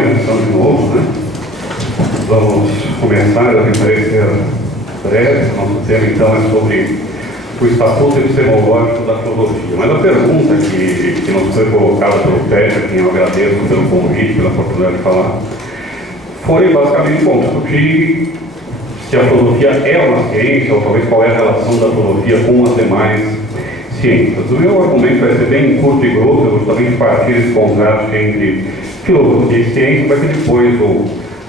noite, então, de novo, né? Vamos começar, eu tentarei ser breve. Nosso tema, então, é sobre o estatuto epistemológico da filosofia. Mas a pergunta que nos foi colocada pelo Pet, a quem eu agradeço pelo convite, pela oportunidade de falar, foi basicamente como discutir se a filosofia é uma ciência, ou talvez qual é a relação da filosofia com as demais ciências. O meu argumento vai ser bem curto e grosso, eu justamente partir desse contraste entre filosofia e ciência, para que depois o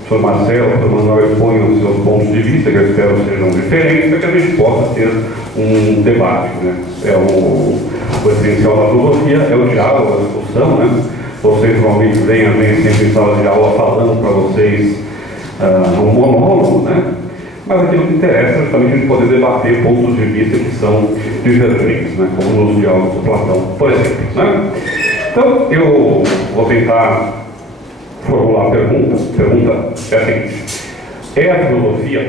Sr. Marcelo, o Sr. Manuel exponham os seus pontos de vista, que eu espero sejam diferentes, para que a gente possa ter um debate, né? O essencial da filosofia é o diálogo, a discussão, né? Vocês normalmente vêm sempre em sala de aula falando para vocês um monólogo, né? Mas aquilo que interessa é justamente a gente poder debater pontos de vista que são divergentes, né? Como nos diálogos do Platão, por exemplo, né? Então, eu vou tentar formular a pergunta. A pergunta é a seguinte: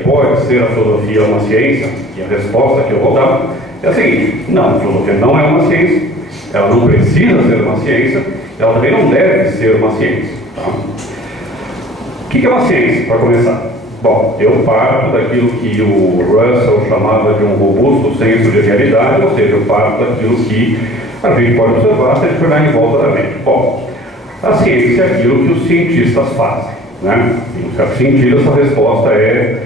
pode ser a filosofia uma ciência? E a resposta que eu vou dar é a seguinte: não, a filosofia não é uma ciência, ela não precisa ser uma ciência, ela também não deve ser uma ciência. Tá? O que é uma ciência, para começar? Bom, eu parto daquilo que o Russell chamava de um robusto senso de realidade, ou seja, eu parto daquilo que a gente pode observar se a gente olhar em volta da gente. Bom, a ciência é aquilo que os cientistas fazem, né? Em um certo sentido, essa resposta é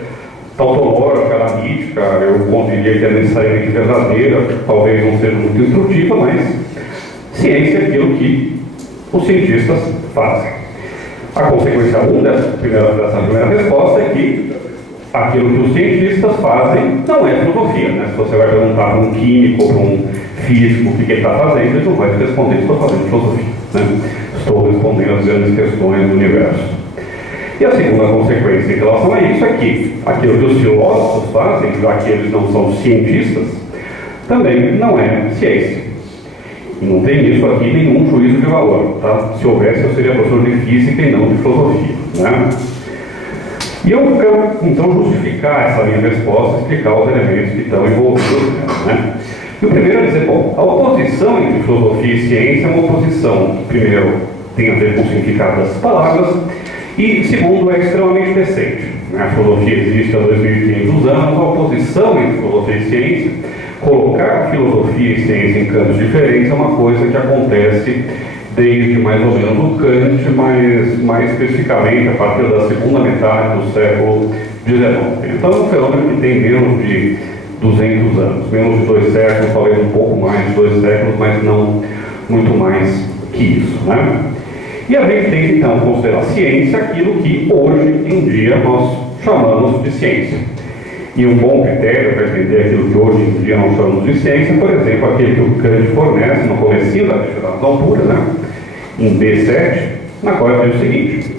tautológica, analítica, eu diria que é necessariamente verdadeira, talvez não seja muito instrutiva, mas ciência é aquilo que os cientistas fazem. A consequência dessa primeira resposta é que aquilo que os cientistas fazem não é filosofia, né? Se você vai perguntar para um químico ou para um físico o que ele está fazendo, ele não vai responder: estou fazendo filosofia, né? Estou respondendo as grandes questões do universo. E a segunda consequência em relação a isso é que aquilo que os filósofos fazem, já que eles não são cientistas, também não é ciência. E não tem nisso aqui nenhum juízo de valor, tá? Se houvesse, eu seria professor de física e não de filosofia, né? E eu quero, então, justificar essa minha resposta, explicar os elementos que estão envolvidos nela, né? E o primeiro é dizer, bom, a oposição entre filosofia e ciência é uma oposição que, primeiro, tem a ver com o significado das palavras, e, segundo, é extremamente recente. A filosofia existe há 2.500 anos, a oposição entre filosofia e ciência, colocar filosofia e ciência em campos diferentes é uma coisa que acontece desde mais ou menos o Kant, mas mais especificamente a partir da segunda metade do século XIX. Então é um fenômeno que tem menos de 200 anos, menos de 2 séculos, talvez um pouco mais de 2 séculos, mas não muito mais que isso, né? E a gente tem que, então, considerar ciência aquilo que hoje em dia nós chamamos de ciência. E um bom critério para entender aquilo que hoje em dia nós chamamos de ciência, por exemplo, aquele que o Kant fornece no comecinho da legislação pura, né? Em B7, na qual ele diz o seguinte: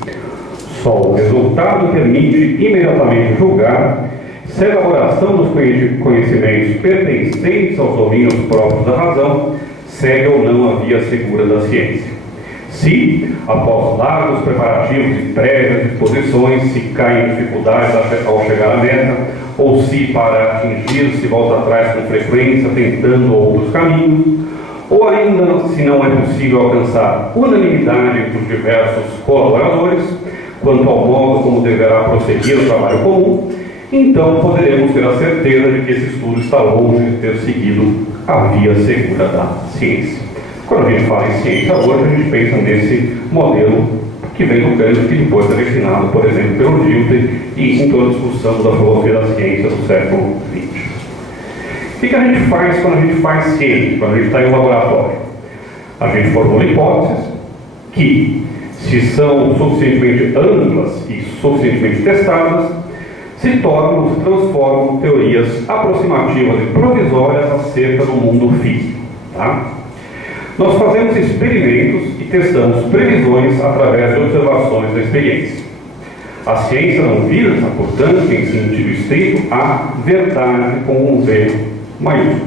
só o resultado permite imediatamente julgar se a elaboração dos conhecimentos pertencentes aos domínios próprios da razão segue ou não a via segura da ciência. Se, após largos preparativos e prévias disposições, se cai em dificuldades ao chegar à meta, ou se, para atingir, se volta atrás com frequência, tentando outros caminhos, ou ainda, se não é possível alcançar unanimidade entre os diversos colaboradores quanto ao modo como deverá prosseguir o trabalho comum, então poderemos ter a certeza de que esse estudo está longe de ter seguido a via segura da ciência. Quando a gente fala em ciência hoje, a gente pensa nesse modelo que vem do Kant, que depois é definido, por exemplo, pelo Dilthey e em toda a discussão da filosofia da ciência do século XX. O que a gente faz quando a gente faz ciência, quando a gente está em um laboratório? A gente formula hipóteses que, se são suficientemente amplas e suficientemente testadas, se transformam teorias aproximativas e provisórias acerca do mundo físico. Tá? Nós fazemos experimentos e testamos previsões através de observações da experiência. A ciência não visa, portanto, em sentido estrito, a verdade com um V maiúsculo.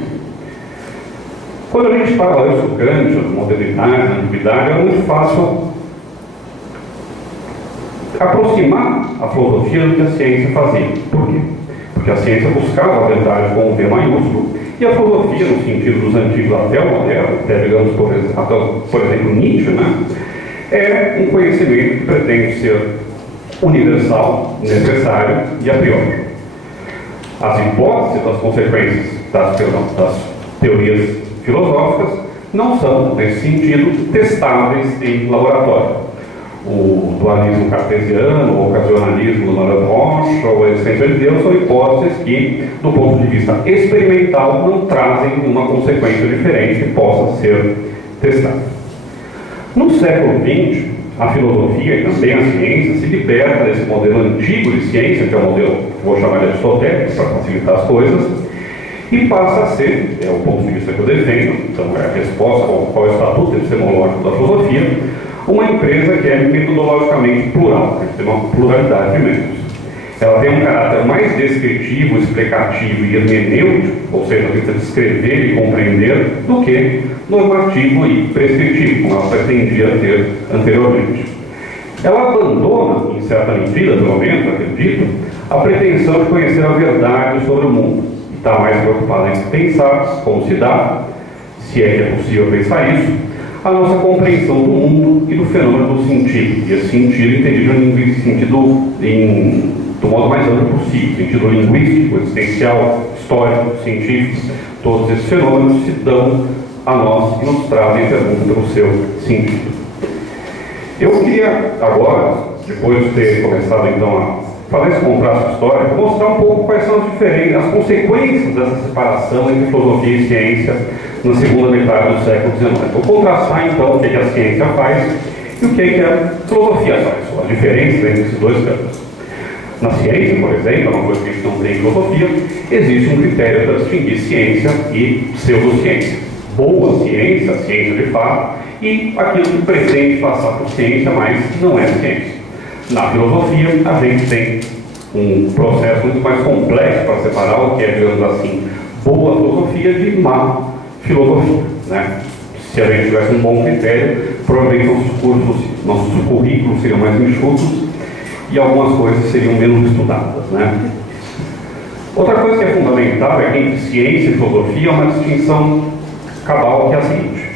Quando a gente fala isso do Kant, da modernidade, da antiguidade, é muito fácil aproximar a filosofia do que a ciência fazia. Por quê? Porque a ciência buscava a verdade com um V maiúsculo, e a filosofia, no sentido dos antigos até o moderno, até digamos, por exemplo, Nietzsche, né? é um conhecimento que pretende ser universal, necessário e a priori. As hipóteses das consequências das teorias filosóficas não são, nesse sentido, testáveis em laboratório. O dualismo cartesiano, o ocasionalismo do Manuel Rocha ou a existência de Deus são hipóteses que, do ponto de vista experimental, não trazem uma consequência diferente que possa ser testada. No século XX, a filosofia e também a ciência se liberta desse modelo antigo de ciência, que é o modelo que vou chamar de aristotélico, para facilitar as coisas, e passa a ser, é o ponto de vista que eu defendo, então é a resposta qual é o estatuto epistemológico da filosofia, uma empresa que é metodologicamente plural, tem uma pluralidade de métodos. Ela tem um caráter mais descritivo, explicativo e hermenêutico, ou seja, tenta descrever e compreender, do que normativo e prescritivo, como ela pretendia ter anteriormente. Ela abandona, em certa medida, pelo menos, acredito, a pretensão de conhecer a verdade sobre o mundo. Está mais preocupada em pensar como se dá, se é que é possível pensar isso, a nossa compreensão do mundo e do fenômeno do sentido. E esse sentido entendido em sentido do modo mais amplo possível, sentido linguístico, existencial, histórico, científico. Todos esses fenômenos se dão a nós e nos trazem perguntas pelo seu sentido. Eu queria agora, depois de ter começado então a fazer esse contraste histórico, mostrar um pouco quais são as consequências dessa separação entre filosofia e ciência na segunda metade do século XIX. Vou contrastar então o que a ciência faz e o que a filosofia faz, a diferença entre esses dois campos. Na ciência, por exemplo, uma coisa que a gente não tem em filosofia, existe um critério para distinguir ciência e pseudociência. Boa ciência, ciência de fato, e aquilo que pretende passar por ciência, mas não é ciência. Na filosofia, a gente tem um processo muito mais complexo para separar o que é, digamos assim, boa filosofia de má filosofia, né? Se a gente tivesse um bom critério, provavelmente nossos currículos seriam mais enxutos e algumas coisas seriam menos estudadas, né? Outra coisa que é fundamental é que entre ciência e filosofia há uma distinção cabal, que é a seguinte: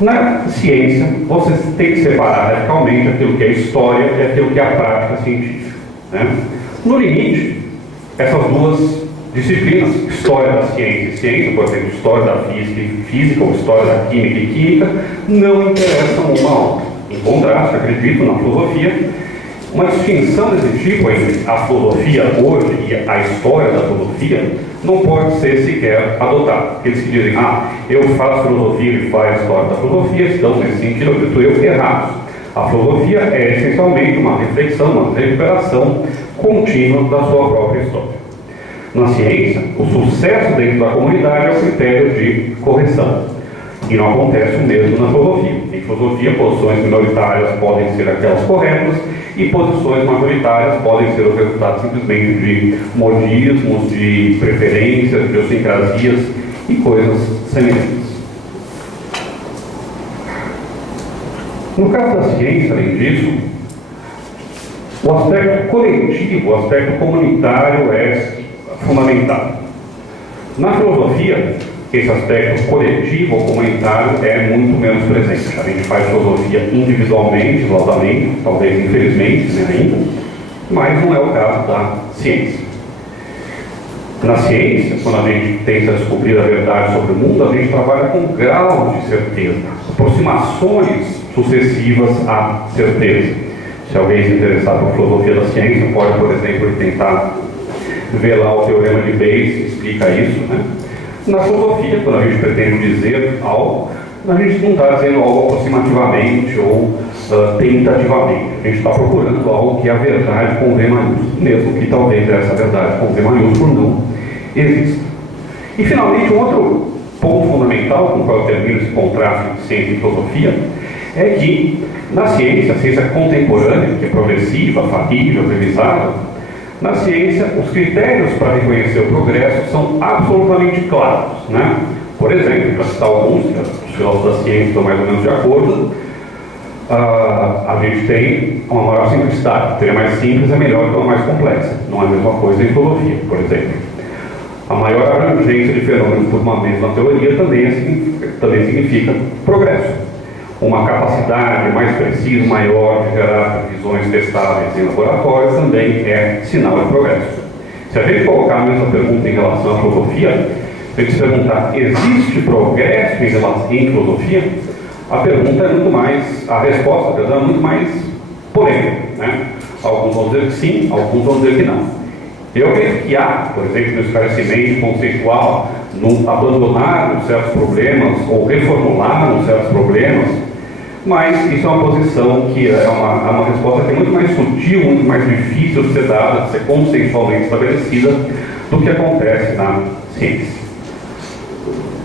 na ciência, você tem que separar radicalmente aquilo que é história e aquilo que é a prática científica, né? No limite, essas duas disciplinas, história da ciência e ciência, por exemplo, história da física e física, ou história da química e química, não interessam uma a outra. Em contraste, acredito, na filosofia, uma distinção desse tipo entre a filosofia hoje e a história da filosofia não pode ser sequer adotada. Aqueles que dizem, eu faço filosofia e faz história da filosofia, estão, nesse sentido, acredito eu, errados. A filosofia é essencialmente uma reflexão, uma recuperação contínua da sua própria história. Na ciência, o sucesso dentro da comunidade é o critério de correção. E não acontece o mesmo na filosofia. Em filosofia, posições minoritárias podem ser aquelas corretas e posições majoritárias podem ser o resultado simplesmente de modismos, de preferências, de idiosincrasias e coisas semelhantes. No caso da ciência, além disso, o aspecto coletivo, o aspecto comunitário é fundamental. Na filosofia, esse aspecto coletivo ou comunitário é muito menos presente. A gente faz filosofia individualmente, isoladamente, talvez infelizmente, né, ainda, mas não é o caso da ciência. Na ciência, quando a gente tenta descobrir a verdade sobre o mundo, a gente trabalha com graus de certeza, aproximações sucessivas à certeza. Se alguém se interessar por filosofia da ciência, pode, por exemplo, tentar ver lá o teorema de Bayes, que explica isso, né? Na filosofia, quando a gente pretende dizer algo, a gente não está dizendo algo aproximativamente ou tentativamente. A gente está procurando algo que é a verdade com V maiúsculo, mesmo que talvez essa verdade com V maiúsculo não exista. E, finalmente, um outro ponto fundamental com o qual eu termino esse contraste entre ciência e filosofia é que, na ciência, a ciência contemporânea, que é progressiva, factível, revisável, na ciência, os critérios para reconhecer o progresso são absolutamente claros, né? Por exemplo, para citar alguns, que os filósofos da ciência estão mais ou menos de acordo, a gente tem uma maior simplicidade. Ter mais simples é melhor que uma mais complexa. Não é a mesma coisa em filosofia, por exemplo. A maior abrangência de fenômenos por uma mesma teoria também significa progresso. uma capacidade mais precisa, maior de gerar previsões testáveis em laboratórios também é sinal de progresso. Se a gente colocar a mesma pergunta em relação à filosofia, tem que se perguntar, existe progresso em filosofia? A pergunta é muito mais, a resposta, perdão, é muito mais polêmica, né? Alguns vão dizer que sim, alguns vão dizer que não. Eu acredito que há, por exemplo, no esclarecimento conceitual, no abandonar certos problemas ou reformular certos problemas, mas isso é uma posição que é uma resposta que é muito mais sutil, muito mais difícil de ser dada, de ser conceitualmente estabelecida, do que acontece na ciência.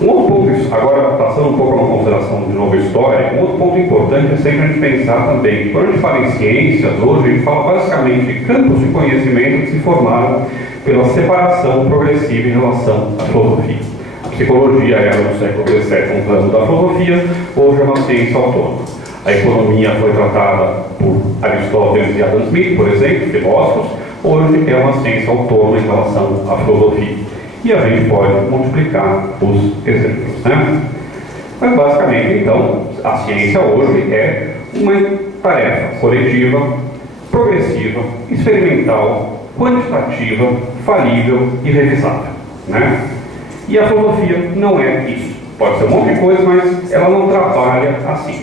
Um outro ponto, agora passando um pouco a uma consideração de novo histórica, um outro ponto importante é sempre a gente pensar também, quando a gente fala em ciências, hoje a gente fala basicamente de campos de conhecimento que se formaram pela separação progressiva em relação à filosofia. A psicologia era no século XVII um ramo da filosofia, hoje é uma ciência autônoma. A economia foi tratada por Aristóteles e Adam Smith, por exemplo, filósofos, hoje é uma ciência autônoma em relação à filosofia. E a gente pode multiplicar os exemplos, né? Mas basicamente, então, a ciência hoje é uma tarefa coletiva, progressiva, experimental, quantitativa, falível e revisável, né? E a filosofia não é isso. Pode ser um monte de coisa, mas ela não trabalha assim.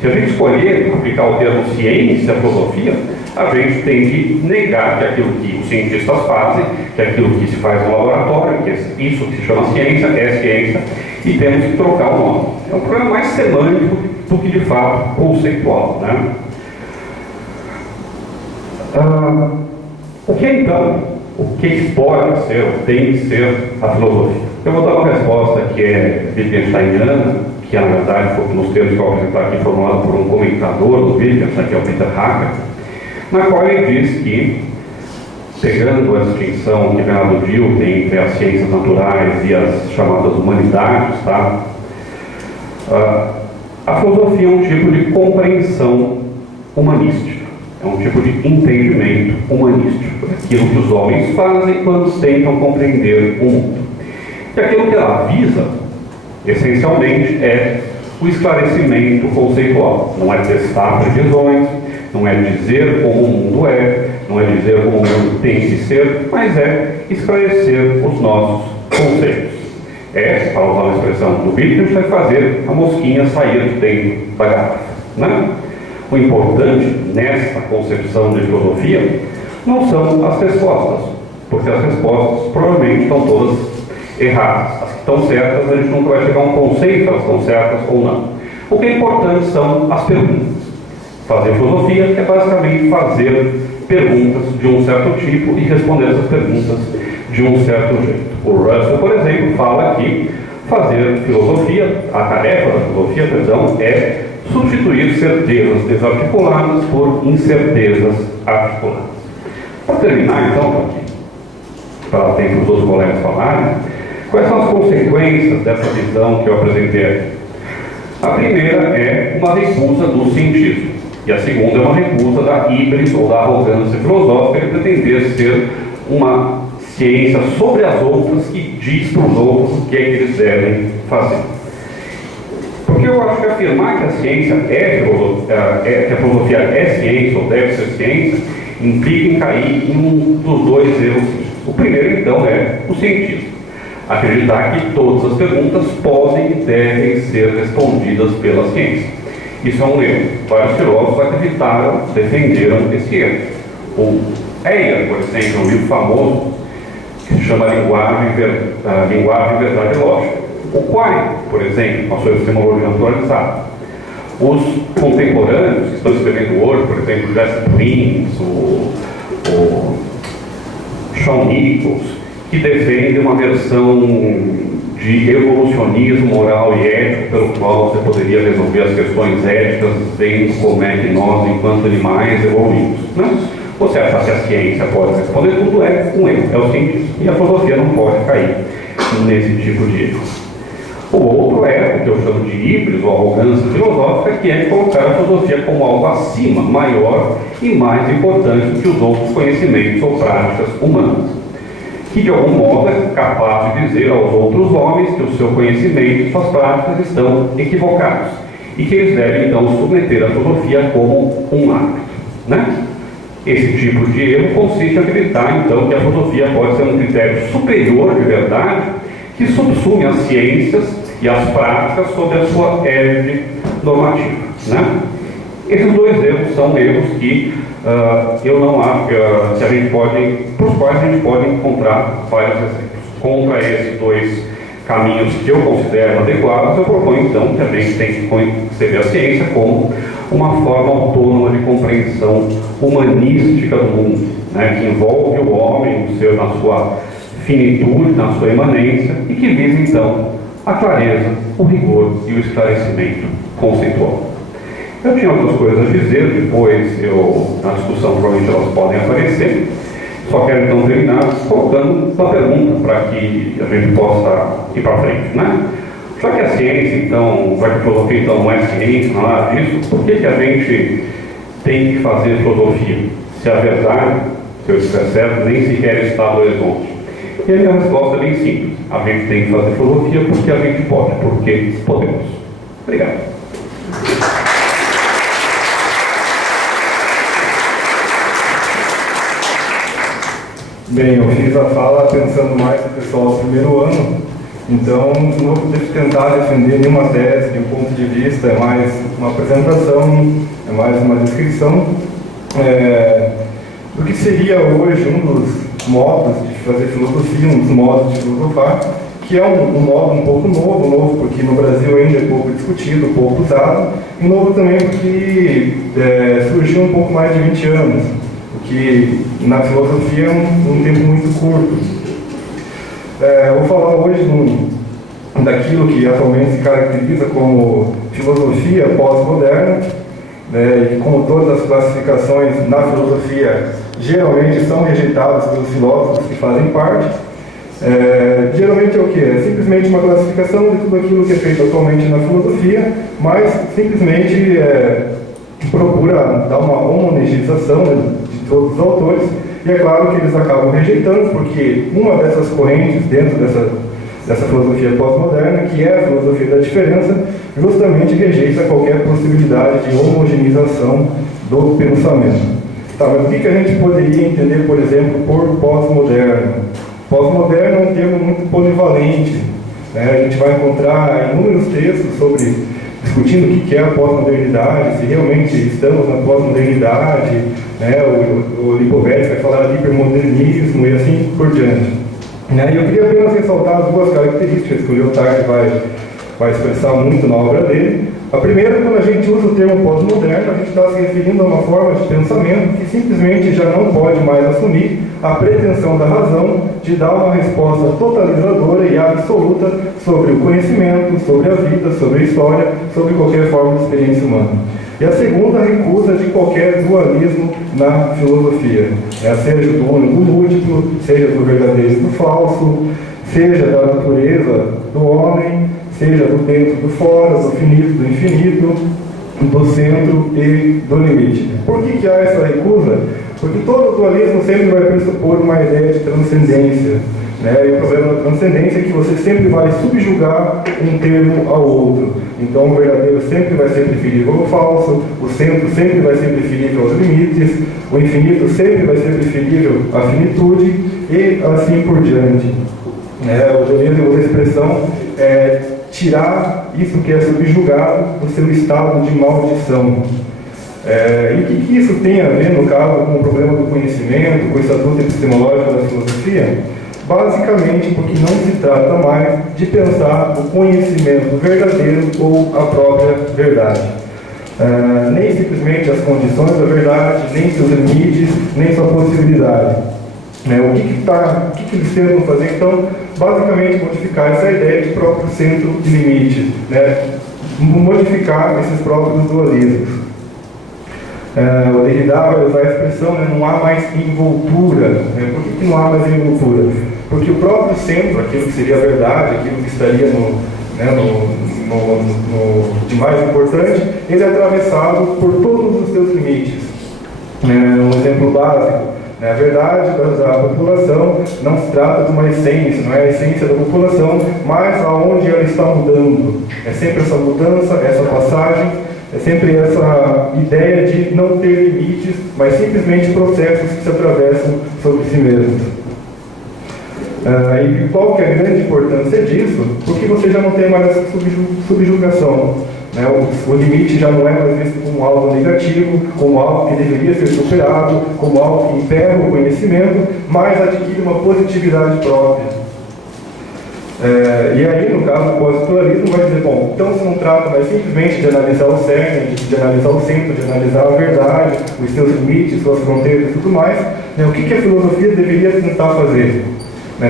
Se a gente escolher aplicar o termo ciência à filosofia, a gente tem que negar que aquilo que os cientistas fazem, que aquilo que se faz no laboratório, que isso que se chama ciência, é ciência, e temos que trocar o nome. É um problema mais semântico do que de fato conceitual, né? O que então, o que pode ser, ou tem que ser a filosofia? Eu vou dar uma resposta que é Wittgensteiniana, que na verdade, nos termos que eu vou apresentar aqui, formulado por um comentador do Wittgenstein, que é o Peter Hacker, na qual ele diz que, pegando a distinção que Bernardo Dill tem entre as ciências naturais e as chamadas humanidades, tá? A filosofia é um tipo de compreensão humanística, é um tipo de entendimento humanístico, aquilo que os homens fazem quando tentam compreender o mundo. E aquilo que ela visa, essencialmente, é o esclarecimento conceitual, não é testar previsões, não é dizer como o mundo é, não é dizer como o mundo tem que ser, mas é esclarecer os nossos conceitos. É, para usar uma expressão do Wittgenstein, fazer a mosquinha sair de dentro da garrafa, né? O importante nessa concepção de filosofia não são as respostas, porque as respostas provavelmente estão todas erradas. As que estão certas, a gente nunca vai chegar a um conceito, elas estão certas ou não. O que é importante são as perguntas. Fazer filosofia é basicamente fazer perguntas de um certo tipo e responder essas perguntas de um certo jeito. O Russell, por exemplo, fala que fazer filosofia, a tarefa da filosofia, perdão, é substituir certezas desarticuladas por incertezas articuladas. Para terminar, então, aqui, para ter os outros colegas falarem, quais são as consequências dessa visão que eu apresentei aqui? A primeira é uma recusa do cientismo. E a segunda é uma recusa da híbris ou da arrogância filosófica de pretender ser uma ciência sobre as outras que diz para os outros o que é que eles devem fazer. Porque eu acho que afirmar que a ciência que a filosofia é ciência ou deve ser ciência, implica em cair em um dos dois erros. O primeiro, então, é o cientismo. Acreditar que todas as perguntas podem e devem ser respondidas pela ciência. Isso é um erro. Vários filósofos acreditaram, defenderam esse erro. O Heyer, por exemplo, um livro famoso, que se chama Linguagem, Verdade e Lógica. O Quine, por exemplo, com a sua epistemologia naturalizada. Os contemporâneos que estão escrevendo hoje, por exemplo, Jesse Prince, o Sean Nichols, que defendem uma versão de evolucionismo moral e ético, pelo qual você poderia resolver as questões éticas vendo como é que nós, enquanto animais, evoluímos, né? Você achar que a ciência pode responder tudo é um erro, é o cientismo. E a filosofia não pode cair nesse tipo de erro. O outro é o que eu chamo de híbris ou arrogância filosófica, que é colocar a filosofia como algo acima, maior e mais importante do que os outros conhecimentos ou práticas humanas, que de algum modo é capaz de dizer aos outros homens que o seu conhecimento e suas práticas estão equivocados e que eles devem, então, submeter a filosofia como um hábito, né? Esse tipo de erro consiste em acreditar, então, que a filosofia pode ser um critério superior de verdade que subsume as ciências e as práticas sob a sua égide normativa, né? Esses dois erros são erros que eu não acho que a gente pode, para os quais a gente pode encontrar vários exemplos. Contra esses dois caminhos que eu considero adequados, eu proponho então que a gente tem que conceber a ciência como uma forma autônoma de compreensão humanística do mundo, né, que envolve o homem na sua finitude, na sua imanência, e que visa então a clareza, o rigor e o esclarecimento conceitual. Eu tinha outras coisas a dizer, depois na discussão provavelmente elas podem aparecer. Só quero então terminar colocando uma pergunta para que a gente possa ir para frente, né? Já que a ciência, então, já que a filosofia então não é ciência, não é nada disso, por que a gente tem que fazer filosofia? Se a verdade, se eu estiver certo, nem sequer está no horizonte. E a minha resposta é bem simples. A gente tem que fazer filosofia porque a gente pode, porque podemos. Obrigado. Bem, eu fiz a fala pensando mais no pessoal do primeiro ano, então não vou tentar defender nenhuma tese, nenhum ponto de vista, é mais uma apresentação, é mais uma descrição do que seria hoje um dos modos de fazer filosofia, um dos modos de filosofar, que é um modo um pouco novo porque no Brasil ainda é pouco discutido, pouco usado, e novo também porque surgiu um pouco mais de 20 anos. Que na filosofia é um tempo muito curto. Vou falar hoje daquilo que atualmente se caracteriza como filosofia pós-moderna, e como todas as classificações na filosofia geralmente são rejeitadas pelos filósofos que fazem parte. Geralmente é o que? É simplesmente uma classificação de tudo aquilo que é feito atualmente na filosofia, mas simplesmente procura dar uma homogeneização de todos os autores, e é claro que eles acabam rejeitando, porque uma dessas correntes dentro dessa filosofia pós-moderna, que é a filosofia da diferença, justamente rejeita qualquer possibilidade de homogeneização do pensamento. Tá, mas o que a gente poderia entender, por exemplo, por pós-moderno? Pós-moderno é um termo muito polivalente, né? A gente vai encontrar inúmeros textos discutindo o que é a pós-modernidade, se realmente estamos na pós-modernidade, né? O Lipovetsky vai falar de hipermodernismo e assim por diante. E eu queria apenas ressaltar duas características que o Lyotard vai expressar muito na obra dele. A primeira, quando a gente usa o termo pós-moderno, a gente está se referindo a uma forma de pensamento que simplesmente já não pode mais assumir a pretensão da razão de dar uma resposta totalizadora e absoluta sobre o conhecimento, sobre a vida, sobre a história, sobre qualquer forma de experiência humana. E a segunda, a recusa de qualquer dualismo na filosofia, seja do único do múltiplo, seja do verdadeiro e do falso, seja da natureza do homem, seja do dentro do fora, do finito, do infinito, do centro e do limite. Por que há essa recusa? Porque todo dualismo sempre vai pressupor uma ideia de transcendência. E o problema da transcendência é que você sempre vai subjugar um termo ao outro. Então o verdadeiro sempre vai ser preferível ao falso, o centro sempre vai ser preferível aos limites, o infinito sempre vai ser preferível à finitude e assim por diante. O Deleuze usa a expressão tirar isso que é subjugado do seu estado de maldição. E o que isso tem a ver, no caso, com o problema do conhecimento, com o estatuto epistemológico da filosofia? Basicamente porque não se trata mais de pensar o conhecimento verdadeiro ou a própria verdade. Nem simplesmente as condições da verdade, nem seus limites, nem sua possibilidade. O que eles tentam fazer, então? Basicamente modificar essa ideia de próprio centro e limite, modificar esses próprios dualismos. O Derrida vai usar a expressão, não há mais envoltura. Por que não há mais envoltura? Porque o próprio centro, aquilo que seria a verdade, aquilo que estaria de mais importante, ele é atravessado por todos os seus limites. Um exemplo básico, A verdade da população não se trata de uma essência, não é a essência da população, mas aonde ela está mudando. É sempre essa mudança, essa passagem, é sempre essa ideia de não ter limites, mas simplesmente processos que se atravessam sobre si mesmos. E qual que é a grande importância disso? Porque você já não tem mais essa subjugação. Né? O limite já não é mais visto como algo negativo, como algo que deveria ser superado, como algo que emperra o conhecimento, mas adquire uma positividade própria. E aí, no caso, o pós-pluralismo vai dizer, bom, então se não trata mais simplesmente de analisar o cerne, de analisar o centro, de analisar a verdade, os seus limites, suas fronteiras e tudo mais, né? O que a filosofia deveria tentar fazer?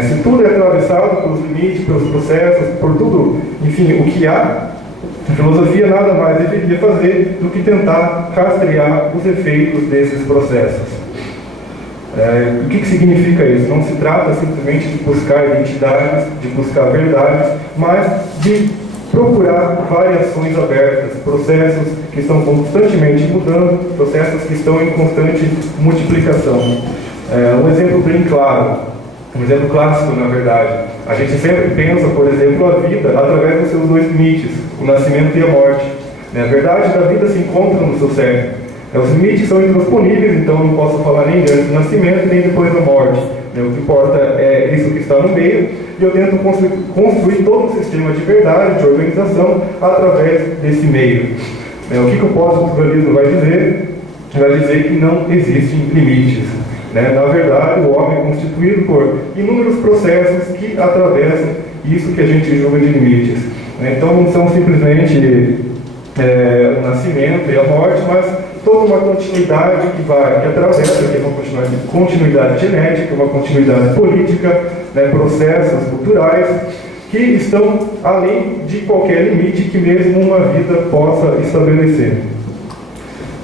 Se tudo é atravessado pelos limites, pelos processos, por tudo, enfim, o que há, a filosofia nada mais deveria fazer do que tentar rastrear os efeitos desses processos. O que significa isso? Não se trata simplesmente de buscar identidades, de buscar verdades, mas de procurar variações abertas, processos que estão constantemente mudando, processos que estão em constante multiplicação. Um exemplo bem claro, um exemplo clássico, na verdade. A gente sempre pensa, por exemplo, a vida através dos seus dois limites, o nascimento e a morte. A verdade da vida se encontra no seu cérebro. Os limites são intransponíveis, então eu não posso falar nem antes do nascimento, nem depois da morte. O que importa é isso que está no meio, e eu tento construir todo um sistema de verdade, de organização, através desse meio. O que o pós-pluralismo vai dizer? Vai dizer que não existem limites. Na verdade, o homem é constituído por inúmeros processos que atravessam isso que a gente julga de limites. Então, não são simplesmente o nascimento e a morte, mas toda uma continuidade que atravessa, que é uma continuidade genética, uma continuidade política, processos culturais, que estão além de qualquer limite que mesmo uma vida possa estabelecer.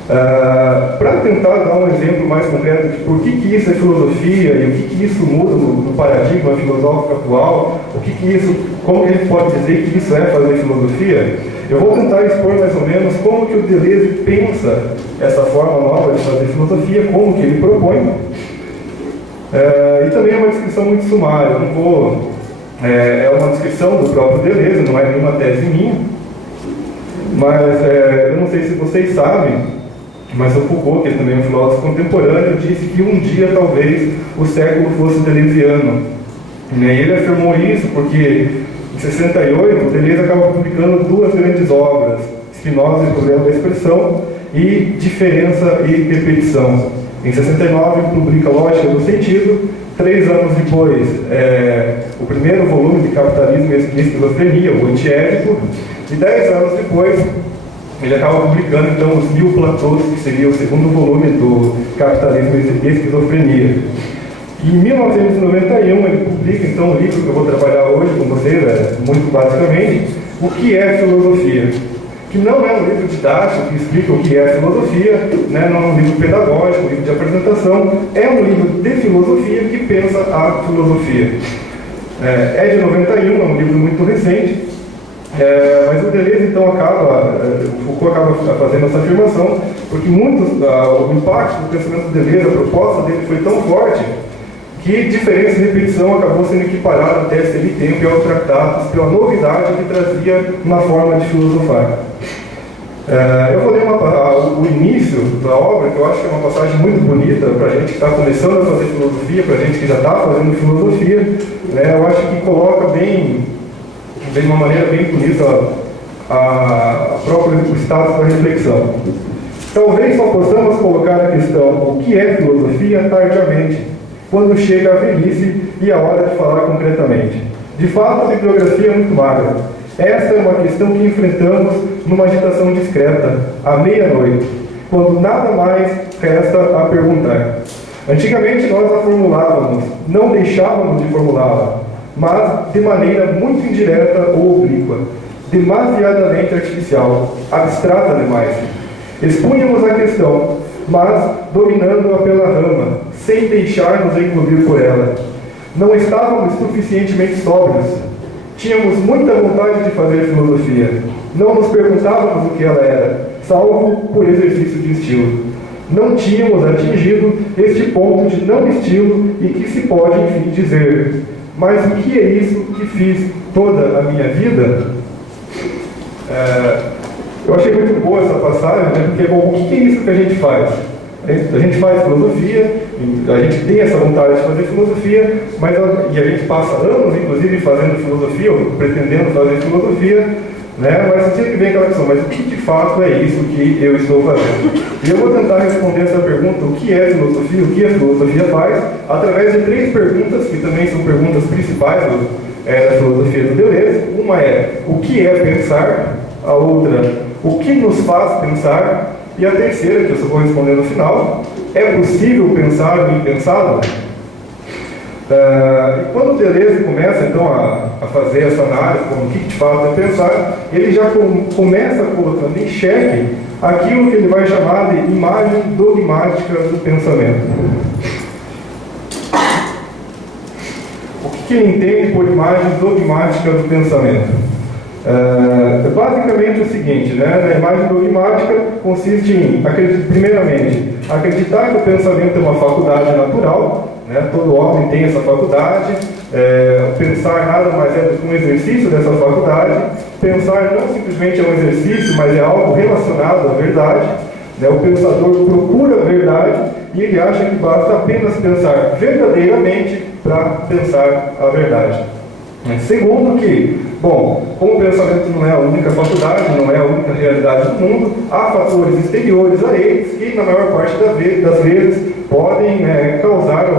Para tentar dar um exemplo mais concreto de por que isso é filosofia e o que isso muda no paradigma filosófico atual, como ele pode dizer que isso é fazer filosofia, eu vou tentar expor mais ou menos como que o Deleuze pensa essa forma nova de fazer filosofia, como que ele propõe, e também é uma descrição muito sumária, eu não vou, é uma descrição do próprio Deleuze, não é nenhuma tese minha, mas eu não sei se vocês sabem, mas o Foucault, que também é um filósofo contemporâneo, disse que um dia talvez o século fosse deleuziano. E ele afirmou isso porque em 68 o Deleuze acaba publicando duas grandes obras, Spinoza e o Problema da Expressão e Diferença e Repetição. Em 69 ele publica Lógica do Sentido, 3 anos depois o primeiro volume de Capitalismo e Esquizofrenia, o Antiético, e 10 anos depois ele acaba publicando, então, os 1000 Platôs, que seria o segundo volume do Capitalismo e Esquizofrenia. E em 1991, ele publica, então, o livro que eu vou trabalhar hoje com vocês, muito basicamente, O que é Filosofia? Que não é um livro didático que explica o que é filosofia, não é um livro pedagógico, um livro de apresentação, é um livro de filosofia que pensa a filosofia. É de 91, é um livro muito recente, mas o Deleuze, então, o Foucault acaba fazendo essa afirmação, porque o impacto do pensamento do Deleuze, a proposta dele foi tão forte, que diferença e repetição acabou sendo equiparada até esse tempo e aos tratados pela novidade que trazia na forma de filosofar. Eu vou ler o início da obra, que eu acho que é uma passagem muito bonita para a gente que está começando a fazer filosofia, para a gente que já está fazendo filosofia. Eu acho que coloca de uma maneira bem bonita o status da reflexão. Talvez só possamos colocar a questão o que é filosofia tardiamente, quando chega a velhice e a hora de falar concretamente. De fato, a bibliografia é muito magra. Essa é uma questão que enfrentamos numa agitação discreta, à meia-noite, quando nada mais resta a perguntar. Antigamente nós a formulávamos, não deixávamos de formulá-la, mas de maneira muito indireta ou oblíqua, demasiadamente artificial, abstrata demais. Expunhamos a questão, mas dominando-a pela rama, sem deixar-nos engolir por ela. Não estávamos suficientemente sóbrios. Tínhamos muita vontade de fazer filosofia. Não nos perguntávamos o que ela era, salvo por exercício de estilo. não tínhamos atingido este ponto de não estilo e que se pode, enfim, dizer: mas o que é isso que fiz toda a minha vida? Eu achei muito boa essa passagem, né? Porque, bom, o que é isso que a gente faz? A gente faz filosofia, a gente tem essa vontade de fazer filosofia, e a gente passa anos, inclusive, fazendo filosofia, ou pretendendo fazer filosofia, né? Mas sempre vem aquela questão: mas o que de fato é isso que eu estou fazendo? E eu vou tentar responder essa pergunta: o que é filosofia, o que a filosofia faz, através de 3 perguntas, que também são perguntas principais da filosofia do Deleuze. Uma é: o que é pensar? A outra: o que nos faz pensar? E a terceira, que eu só vou responder no final: é possível pensar o impensado? E quando o Deleuze começa então a fazer essa análise, como o que de fato é pensar, ele já começa colocando em xeque aquilo que ele vai chamar de imagem dogmática do pensamento. O que ele entende por imagem dogmática do pensamento? Basicamente o seguinte, né? Na imagem dogmática consiste em, primeiramente, acreditar que o pensamento é uma faculdade natural, né? Todo homem tem essa faculdade. Pensar nada mais é do que um exercício dessa faculdade. Pensar não simplesmente é um exercício, mas é algo relacionado à verdade, né? O pensador procura a verdade e ele acha que basta apenas pensar verdadeiramente para pensar a verdade. Segundo que, bom, como o pensamento não é a única faculdade, não é a única realidade do mundo, há fatores exteriores a eles que, na maior parte das vezes, podem causar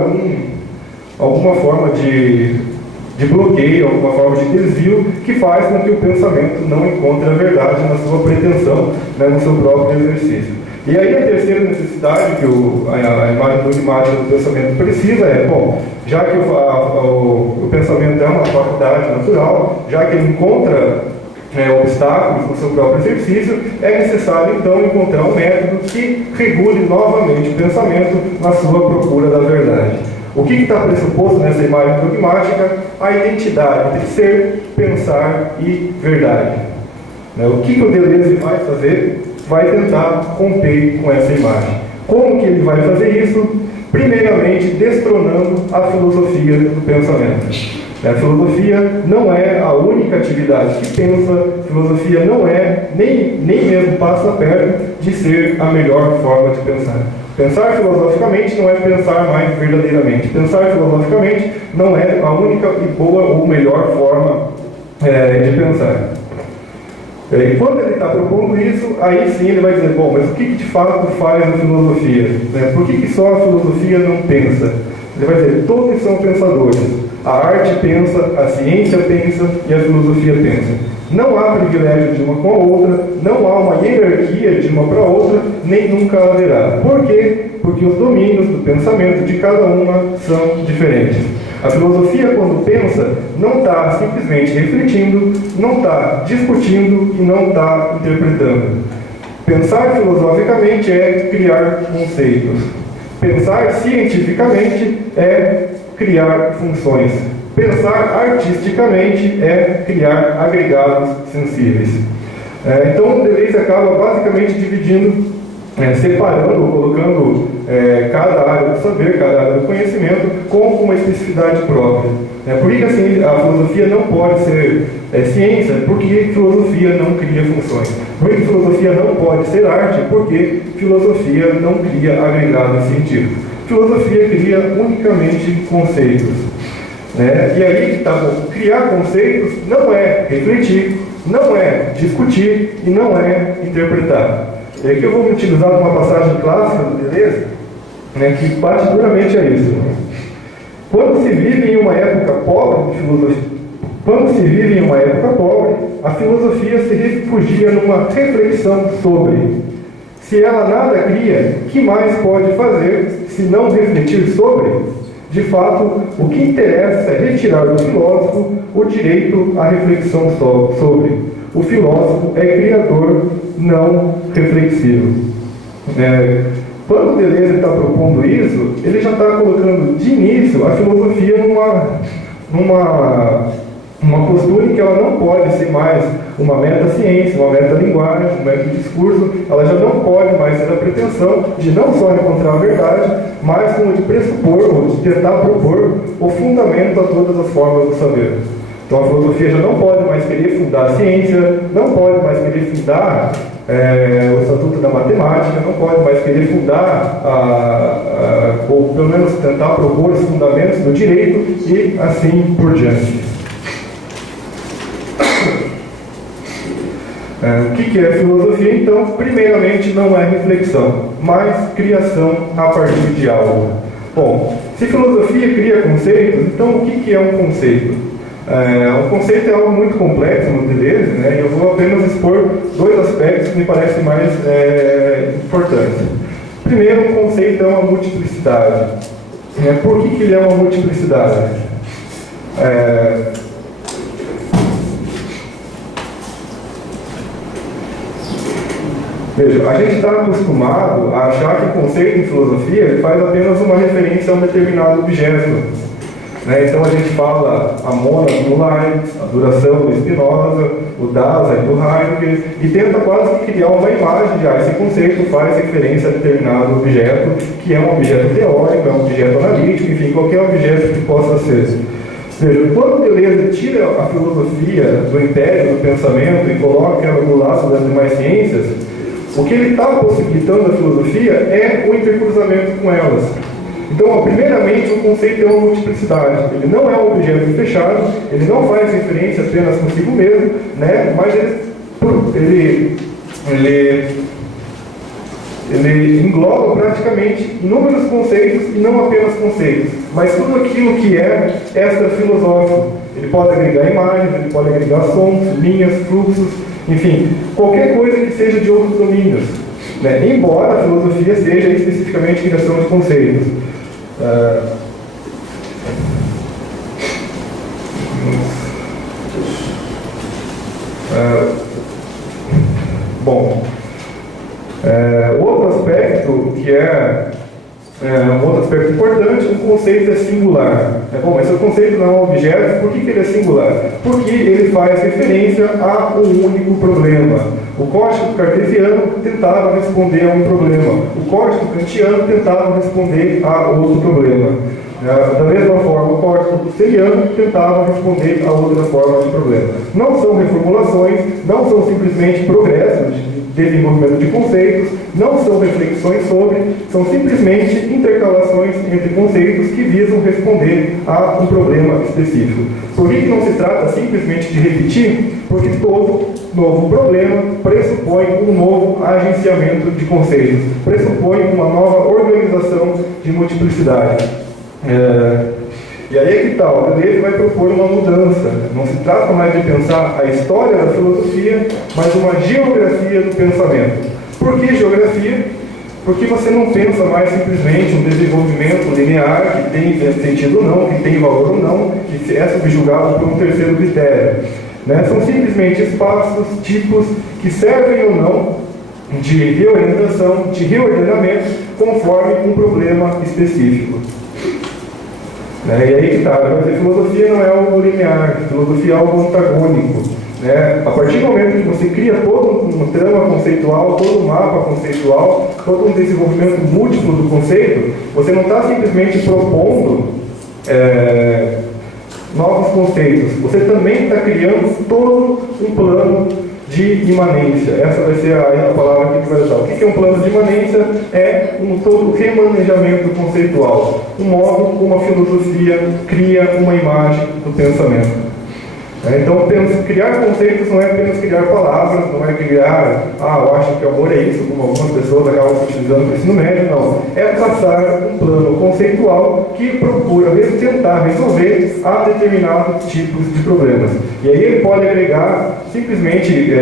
alguma forma de bloqueio, alguma forma de desvio, que faz com que o pensamento não encontre a verdade na sua pretensão, né, no seu próprio exercício. E aí a terceira necessidade que a imagem dogmática do pensamento precisa é, bom, já que o pensamento é uma faculdade natural, já que ele encontra obstáculos no seu próprio exercício, é necessário então encontrar um método que regule novamente o pensamento na sua procura da verdade. O que está pressuposto nessa imagem dogmática? A identidade entre ser, pensar e verdade. O que o Deleuze vai fazer? Vai tentar romper com essa imagem. Como que ele vai fazer isso? Primeiramente, destronando a filosofia do pensamento. A filosofia não é a única atividade que pensa, a filosofia não é, nem mesmo passa perto de ser a melhor forma de pensar. Pensar filosoficamente não é pensar mais verdadeiramente. Pensar filosoficamente não é a única e boa ou melhor forma de pensar. E quando ele está propondo isso, aí sim ele vai dizer: bom, mas o que de fato faz a filosofia? Por que só a filosofia não pensa? Ele vai dizer: todos são pensadores. A arte pensa, a ciência pensa e a filosofia pensa. Não há privilégio de uma com a outra, não há uma hierarquia de uma para a outra, nem nunca haverá. Por quê? Porque os domínios do pensamento de cada uma são diferentes. A filosofia, quando pensa, não está simplesmente refletindo, não está discutindo e não está interpretando. Pensar filosoficamente é criar conceitos. Pensar cientificamente é criar funções. Pensar artisticamente é criar agregados sensíveis. Então, o Deleuze acaba basicamente dividindo, separando, colocando cada área do saber, cada área do conhecimento com uma especificidade própria. Por que assim, a filosofia não pode ser ciência? Porque filosofia não cria funções. Por que filosofia não pode ser arte? Porque filosofia não cria agregados científicos. Filosofia cria unicamente conceitos. E aí, criar conceitos não é refletir, não é discutir e não é interpretar. E aqui eu vou utilizar uma passagem clássica do Deleuze, que bate duramente a isso. Quando se vive em uma época pobre de filosofia, a filosofia se refugia numa reflexão sobre: se ela nada cria, que mais pode fazer se não refletir sobre? De fato, o que interessa é retirar do filósofo o direito à reflexão sobre. O filósofo é criador, não reflexivo. Quando o Deleuze está propondo isso, ele já está colocando de início a filosofia Uma postura em que ela não pode ser mais uma meta-ciência, uma meta-linguagem, um meta-discurso, ela já não pode mais ter a pretensão de não só encontrar a verdade, mas como de pressupor ou de tentar propor o fundamento a todas as formas do saber. Então a filosofia já não pode mais querer fundar a ciência, não pode mais querer fundar o estatuto da matemática, não pode mais querer fundar, ou pelo menos tentar propor os fundamentos do direito e assim por diante. O que é filosofia, então? Primeiramente, não é reflexão, mas criação a partir de algo. Bom, se filosofia cria conceitos, então o que é um conceito? O conceito é algo muito complexo, muitas vezes, né? E eu vou apenas expor dois aspectos que me parecem mais importantes. Primeiro, um conceito é uma multiplicidade. Por que ele é uma multiplicidade? Veja, a gente está acostumado a achar que o conceito em filosofia ele faz apenas uma referência a um determinado objeto. Então a gente fala a monas no Leibniz, a duração do Spinoza, o Dasein do Heidegger, e tenta quase que criar uma imagem de esse conceito faz referência a determinado objeto, que é um objeto teórico, é um objeto analítico, enfim, qualquer objeto que possa ser. Veja, quando Deleuze tira a filosofia do império do pensamento e coloca ela no laço das demais ciências, o que ele está possibilitando a filosofia é o intercruzamento com elas. Então, primeiramente, o conceito é uma multiplicidade. Ele não é um objeto fechado, ele não faz referência apenas consigo mesmo, né? Mas ele engloba praticamente inúmeros conceitos e não apenas conceitos, mas tudo aquilo que é extra-filosófico. Ele pode agregar imagens, ele pode agregar sons, linhas, fluxos, enfim, qualquer coisa que seja de outros domínios, né? Embora a filosofia seja especificamente criação de conceitos. Outro aspecto que um outro aspecto importante, o conceito é singular. Mas se o conceito não é um objeto, por que ele é singular? Porque ele faz referência a um único problema. O código cartesiano tentava responder a um problema. O código kantiano tentava responder a outro problema. Da mesma forma, o código husserliano tentava responder a outra forma de problema. Não são reformulações, não são simplesmente progressos de desenvolvimento de conceitos, não são reflexões sobre, são simplesmente intercalações entre conceitos que visam responder a um problema específico. Por que não se trata simplesmente de repetir? Porque todo novo problema pressupõe um novo agenciamento de conceitos, pressupõe uma nova organização de multiplicidade. E aí é que tal? O Deleuze vai propor uma mudança. Não se trata mais de pensar a história da filosofia, mas uma geografia do pensamento. Por que geografia? Porque você não pensa mais simplesmente um desenvolvimento linear que tem sentido ou não, que tem valor ou não, que é subjugado por um terceiro critério. São simplesmente espaços, tipos que servem ou não de reorientação, de reordenamento, conforme um problema específico. E aí que está, mas a filosofia não é algo linear, a filosofia é algo antagônico. A partir do momento que você cria todo uma trama conceitual, todo um mapa conceitual, todo um desenvolvimento múltiplo do conceito, você não está simplesmente propondo novos conceitos, você também está criando todo um plano de imanência. Essa vai ser a palavra aqui que vai usar. O que é um plano de imanência? É todo remanejamento conceitual, um modo como a filosofia cria uma imagem do pensamento. Então, criar conceitos não é apenas criar palavras, não é criar, eu acho que amor é isso, como algumas pessoas acabam se utilizando no ensino médio, não. É traçar um plano conceitual que procura tentar resolver a determinados tipos de problemas. E aí ele pode agregar simplesmente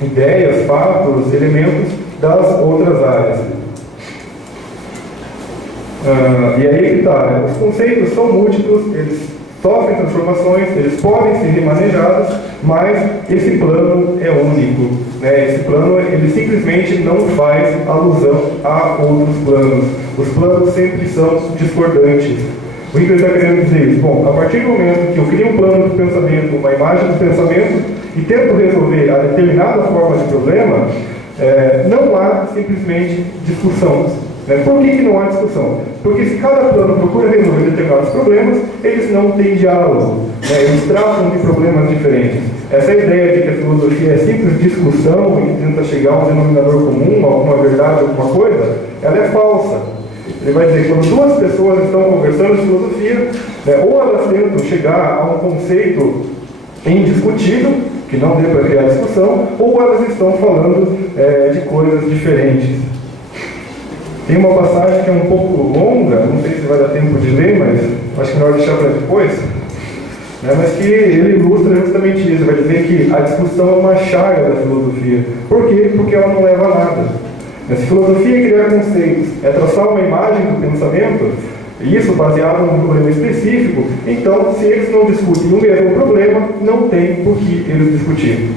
ideias, fatos, elementos das outras áreas. E aí que está, os conceitos são múltiplos, eles sofrem transformações, eles podem ser remanejados, mas esse plano é único. Esse plano ele simplesmente não faz alusão a outros planos. Os planos sempre são discordantes. O que ele está querendo dizer isso? Bom, a partir do momento que eu crio um plano de pensamento, uma imagem do pensamento, e tento resolver a determinada forma de problema, não há simplesmente discussão. Por que não há discussão? Porque se cada plano procura resolver determinados problemas, eles não têm diálogo. Eles tratam de problemas diferentes. Essa ideia de que a filosofia é simples discussão e tenta chegar a um denominador comum, alguma verdade, alguma coisa, ela é falsa. Ele vai dizer que quando duas pessoas estão conversando de filosofia, ou elas tentam chegar a um conceito indiscutível, que não dê para criar discussão, ou elas estão falando de coisas diferentes. Tem uma passagem que é um pouco longa, não sei se vai dar tempo de ler, mas acho que nós vamos deixar para depois, mas que ele ilustra justamente isso. Vai dizer que a discussão é uma chaga da filosofia. Por quê? Porque ela não leva a nada. Se filosofia é criar conceitos, é traçar uma imagem do pensamento, e isso baseado num problema específico, então, se eles não discutem o mesmo problema, não tem por que eles discutirem.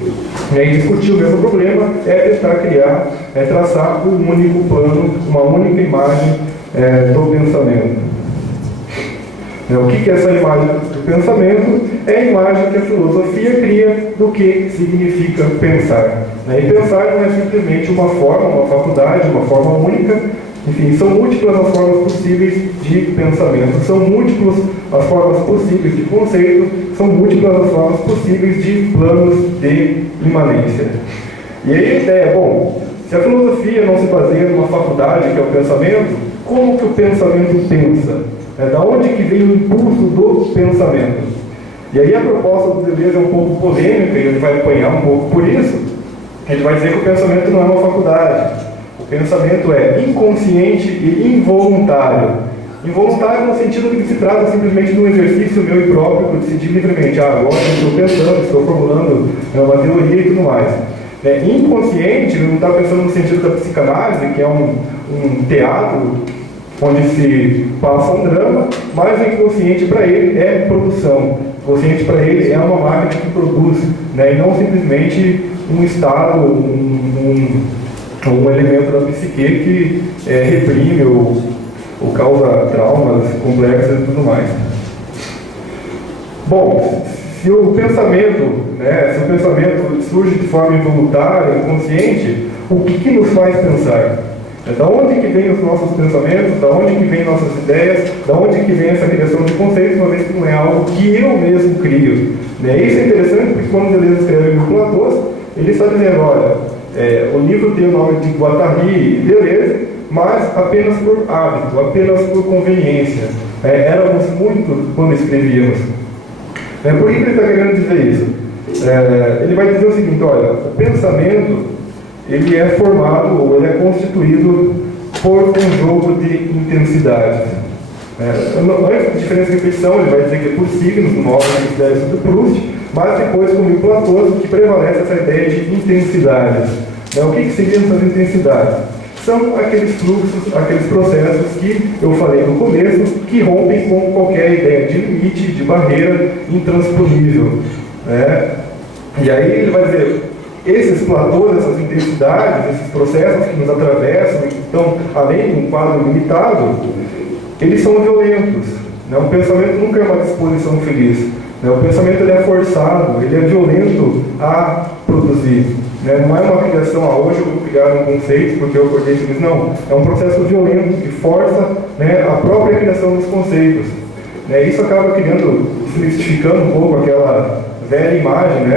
E discutir o mesmo problema é tentar criar, traçar um único plano, uma única imagem do pensamento. O que é essa imagem do pensamento? É a imagem que a filosofia cria do que significa pensar. E pensar não é simplesmente uma forma, uma faculdade, uma forma única. Enfim, são múltiplas as formas possíveis de pensamento, são múltiplas as formas possíveis de conceito, são múltiplas as formas possíveis de planos de imanência. E aí a ideia é, bom, se a filosofia não se baseia numa faculdade, que é o pensamento, como que o pensamento pensa? Da onde que vem o impulso do pensamento? E aí a proposta do Deleuze é um pouco polêmica, e ele vai apanhar um pouco por isso. Ele vai dizer que o pensamento não é uma faculdade. O pensamento é inconsciente e involuntário. Involuntário no sentido de que se trata simplesmente de um exercício meu e próprio para decidir livremente. Agora eu estou pensando, estou formulando uma teoria e tudo mais. Inconsciente, ele não está pensando no sentido da psicanálise, que é um teatro onde se passa um drama, mas o inconsciente para ele é produção. O consciente para ele é uma máquina que produz, e não simplesmente um estado, um elemento da psique que reprime ou causa traumas complexos e tudo mais. Bom, se o pensamento surge de forma involuntária, inconsciente, o que nos faz pensar? Da onde que vem os nossos pensamentos, da onde que vem nossas ideias, da onde que vem essa criação de conceitos, uma vez que não é algo que eu mesmo crio. Isso é interessante porque quando Deleuze escreve no Platô, ele está dizendo, olha, o livro tem o nome de Guattari e Deleuze, mas apenas por hábito, apenas por conveniência. Éramos muitos quando escrevíamos. Por que ele está querendo dizer isso? Ele vai dizer o seguinte, olha, o pensamento ele é formado, ou ele é constituído por um jogo de intensidades. Antes de diferença de repetição, ele vai dizer que é por signos, numa obra de ideias sobre Proust, mas depois, como em Platão, que prevalece essa ideia de intensidades. O que seriam essas intensidades? São aqueles fluxos, aqueles processos que eu falei no começo, que rompem com qualquer ideia de limite, de barreira intransponível. E aí ele vai dizer, esses platôs, essas intensidades, esses processos que nos atravessam, que estão além de um quadro limitado, eles são violentos. O pensamento nunca é uma disposição feliz. O pensamento ele é forçado, ele é violento a produzir. Não é uma criação, hoje eu vou criar um conceito porque eu acordei feliz. Não, é um processo violento que força a própria criação dos conceitos. Isso acaba desmistificando um pouco aquela velha imagem,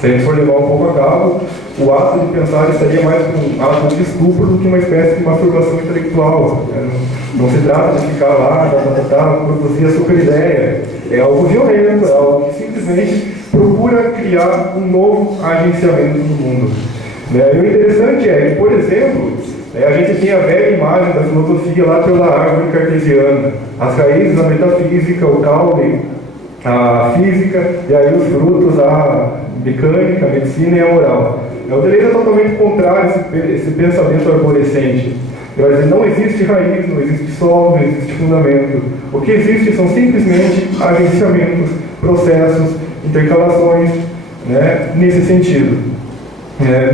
se a gente for levar um pouco a cabo, o ato de pensar estaria mais como um ato de estupro do que uma espécie de masturbação intelectual. Não se trata de ficar lá, produzir a super ideia. É algo violento, é algo que simplesmente procura criar um novo agenciamento no mundo. E o interessante é que, por exemplo, a gente tem a velha imagem da filosofia lá pela árvore cartesiana, as raízes da metafísica, o caule, a física, e aí os frutos, a mecânica, a medicina e a moral. O Deleuze é totalmente contrário a esse pensamento arborescente. Ele vai dizer, não existe raiz, não existe solo, não existe fundamento. O que existe são simplesmente agenciamentos, processos, intercalações, nesse sentido.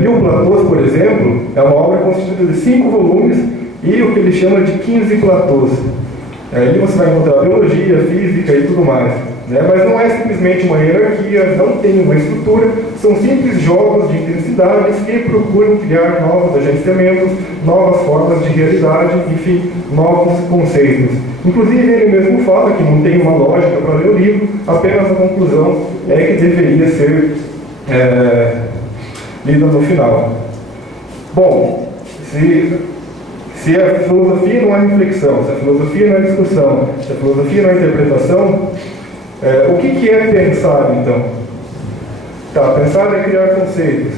Mil Platôs, por exemplo, é uma obra constituída de 5 volumes e o que ele chama de 15 platôs. Ali você vai encontrar biologia, física e tudo mais. Né? Mas não é simplesmente uma hierarquia, não tem uma estrutura, são simples jogos de intensidades que procuram criar novos agenciamentos, novas formas de realidade, enfim, novos conceitos. Inclusive ele mesmo fala que não tem uma lógica para ler o livro, apenas a conclusão é que deveria ser lida no final. Bom, se a filosofia não é reflexão, se a filosofia não é discussão, se a filosofia não é interpretação, o que é pensar, então? Tá, pensar é criar conceitos.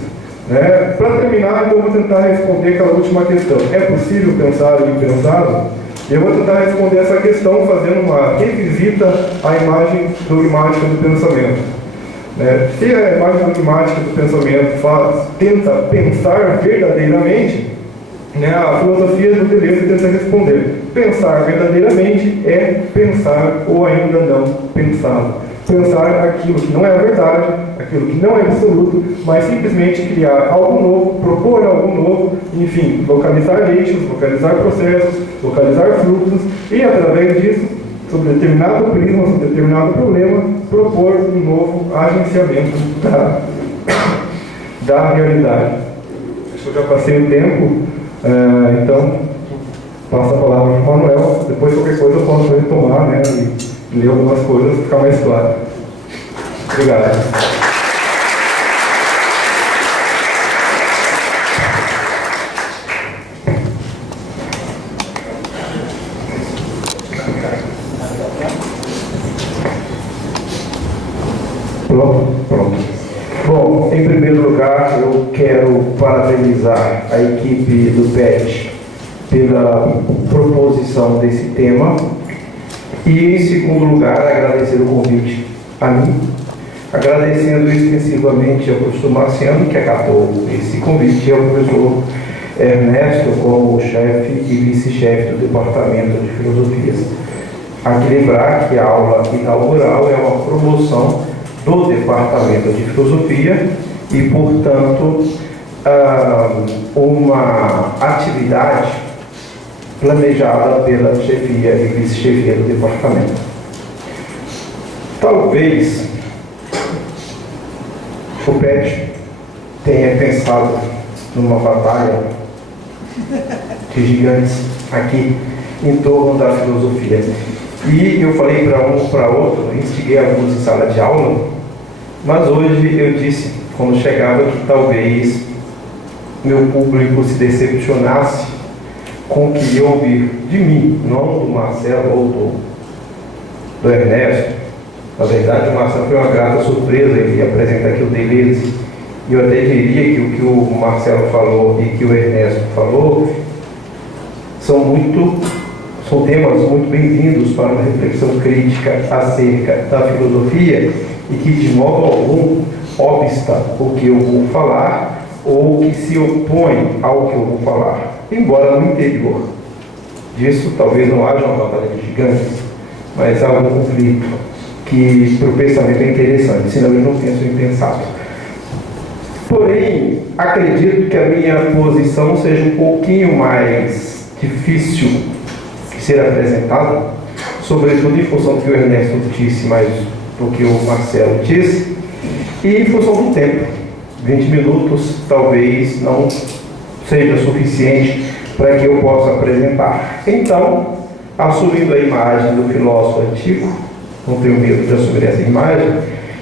Né? Para terminar, eu vou tentar responder aquela última questão. É possível pensar o impensado? Eu vou tentar responder essa questão fazendo uma revisita à imagem dogmática do pensamento. Né? Se a imagem dogmática do pensamento tenta pensar verdadeiramente, né, a filosofia do Deleuze tenta responder. Pensar verdadeiramente é pensar ou ainda não pensado. Pensar aquilo que não é a verdade, aquilo que não é absoluto, mas simplesmente criar algo novo, propor algo novo, enfim, localizar eixos, localizar processos, localizar fluxos e, através disso, sobre determinado prisma, sobre determinado problema, propor um novo agenciamento da realidade. Acho que eu já passei o tempo. Então, passo a palavra para o Manuel, depois qualquer coisa eu posso retomar, né, e ler algumas coisas para ficar mais claro. Obrigado. Pronto. Bom, em primeiro lugar, eu quero parabenizar a equipe do PET pela proposição desse tema e, em segundo lugar, agradecer o convite a mim, agradecendo extensivamente ao professor Marciano, que acatou esse convite, e ao professor Ernesto, como chefe e vice-chefe do Departamento de Filosofias. Há que lembrar que a aula inaugural é uma promoção do Departamento de Filosofia e, portanto, uma atividade planejada pela chefia e vice-chefia do departamento. Talvez o PET tenha pensado numa batalha de gigantes aqui em torno da filosofia. E eu falei para um, para outro, instiguei alguns em sala de aula, mas hoje eu disse, quando chegava, que talvez meu público se decepcionasse com o que ia ouvir de mim, não do Marcelo ou do Ernesto. Na verdade, o Marcelo foi uma grata surpresa, ele apresenta aqui o Deleuze, e eu até diria que o que o Marcelo falou e que o Ernesto falou são temas muito bem-vindos para uma reflexão crítica acerca da filosofia e que de modo algum obsta o que eu vou falar ou que se opõe ao que eu vou falar, embora no interior disso talvez não haja uma batalha de gigantes, mas há um conflito que para o pensamento é interessante, senão eu não penso em pensar. Porém, acredito que a minha posição seja um pouquinho mais difícil de ser apresentada, sobretudo em função do que o Ernesto disse, mais do que o Marcelo disse, e em função do tempo. 20 minutos talvez não seja suficiente para que eu possa apresentar. Então, assumindo a imagem do filósofo antigo, não tenho medo de assumir essa imagem,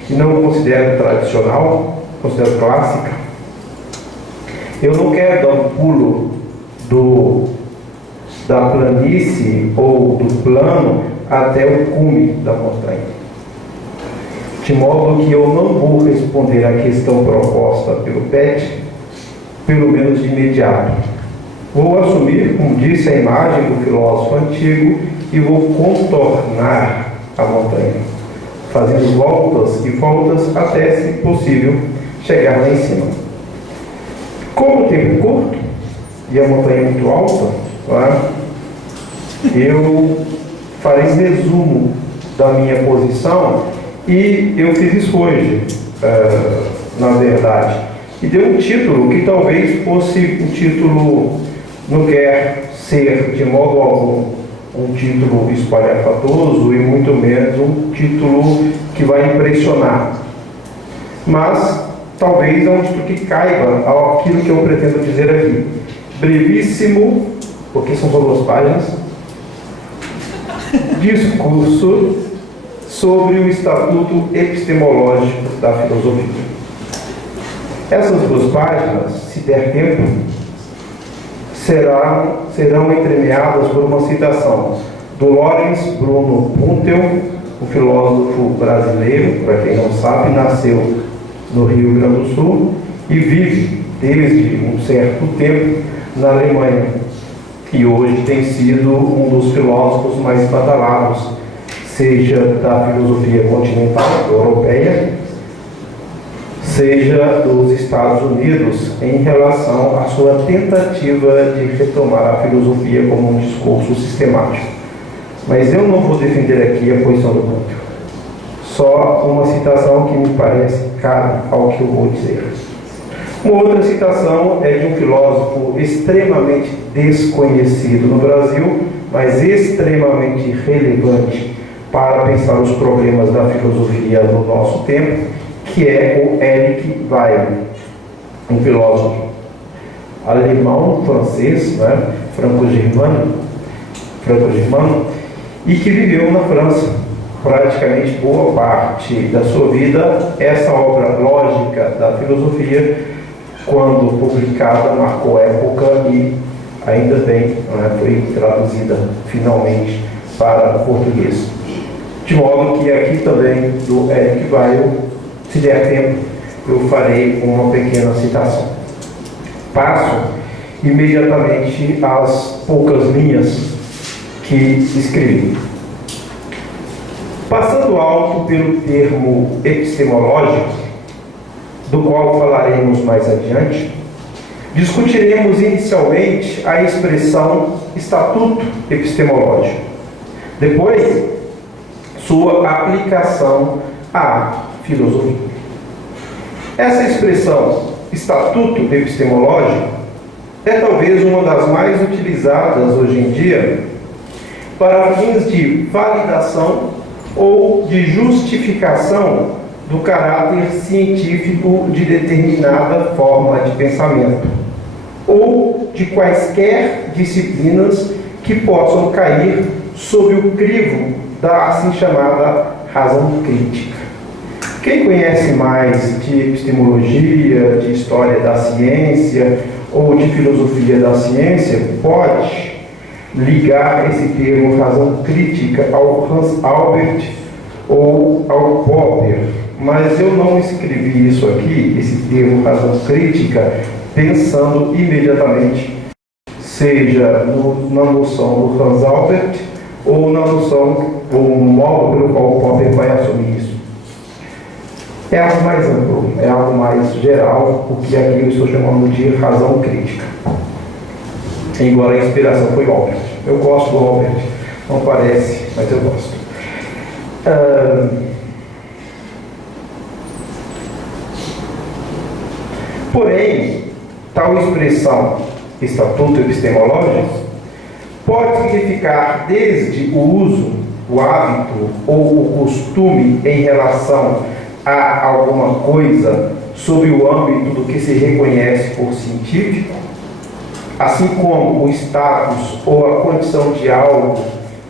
e não considero tradicional, considero clássica, eu não quero dar um pulo da planície ou do plano até o cume da montanha. De modo que eu não vou responder à questão proposta pelo PET, pelo menos de imediato. Vou assumir, como disse, a imagem do filósofo antigo e vou contornar a montanha, fazendo voltas e voltas até, se possível, chegar lá em cima. Como o tempo é curto e a montanha é muito alta, eu farei um resumo da minha posição e eu fiz isso hoje, na verdade, e deu um título que talvez fosse um título, não quer ser de modo algum um título espalhafatoso e muito menos um título que vai impressionar. Mas talvez é um título que caiba aquilo que eu pretendo dizer aqui. Brevíssimo, porque são só 2 páginas, discurso sobre o Estatuto Epistemológico da Filosofia. Essas 2 páginas, se der tempo, serão entremeadas por uma citação do Lorenz Bruno Puntel, um filósofo brasileiro, para quem não sabe, nasceu no Rio Grande do Sul e vive desde um certo tempo na Alemanha. E hoje tem sido um dos filósofos mais badalados, seja da filosofia continental europeia, seja dos Estados Unidos, em relação à sua tentativa de retomar a filosofia como um discurso sistemático. Mas eu não vou defender aqui a posição do Puntel. Só uma citação que me parece cara ao que eu vou dizer. Uma outra citação é de um filósofo extremamente desconhecido no Brasil, mas extremamente relevante para pensar os problemas da filosofia no nosso tempo, que é o Eric Weil, um filósofo alemão-francês, né, franco-germano, e que viveu na França praticamente boa parte da sua vida. Essa obra lógica da filosofia, quando publicada, marcou época e ainda bem, né, foi traduzida finalmente para o português. De modo que aqui também do Eric Weil, se der tempo, eu farei uma pequena citação. Passo imediatamente às poucas linhas que escrevi. Passando alto pelo termo epistemológico, do qual falaremos mais adiante, discutiremos inicialmente a expressão estatuto epistemológico. Depois, sua aplicação à filosofia. Essa expressão estatuto epistemológico é talvez uma das mais utilizadas hoje em dia para fins de validação ou de justificação do caráter científico de determinada forma de pensamento, ou de quaisquer disciplinas que possam cair sob o crivo da assim chamada razão crítica. Quem conhece mais de epistemologia, de história da ciência ou de filosofia da ciência pode ligar esse termo razão crítica ao Hans Albert ou ao Popper, mas eu não escrevi isso aqui, esse termo razão crítica, pensando imediatamente, seja na noção do Hans Albert ou na noção, ou no modo pelo qual o Popper vai assumir isso. É algo mais amplo, é algo mais geral, o que aqui eu estou chamando de razão crítica. Embora a inspiração foi Albert. Eu gosto do Albert, não parece, mas eu gosto. Porém, tal expressão, estatuto epistemológico, pode significar desde o uso, o hábito ou o costume em relação a alguma coisa sob o âmbito do que se reconhece por científico, assim como o status ou a condição de algo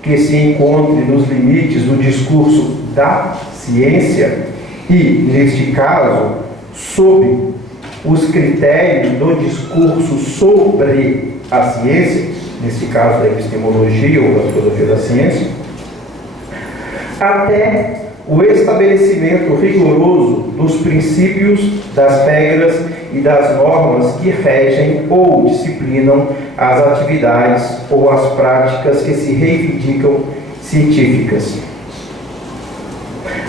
que se encontre nos limites do discurso da ciência e, neste caso, sob os critérios do discurso sobre a ciência, nesse caso da epistemologia ou da filosofia da ciência, até o estabelecimento rigoroso dos princípios, das regras e das normas que regem ou disciplinam as atividades ou as práticas que se reivindicam científicas.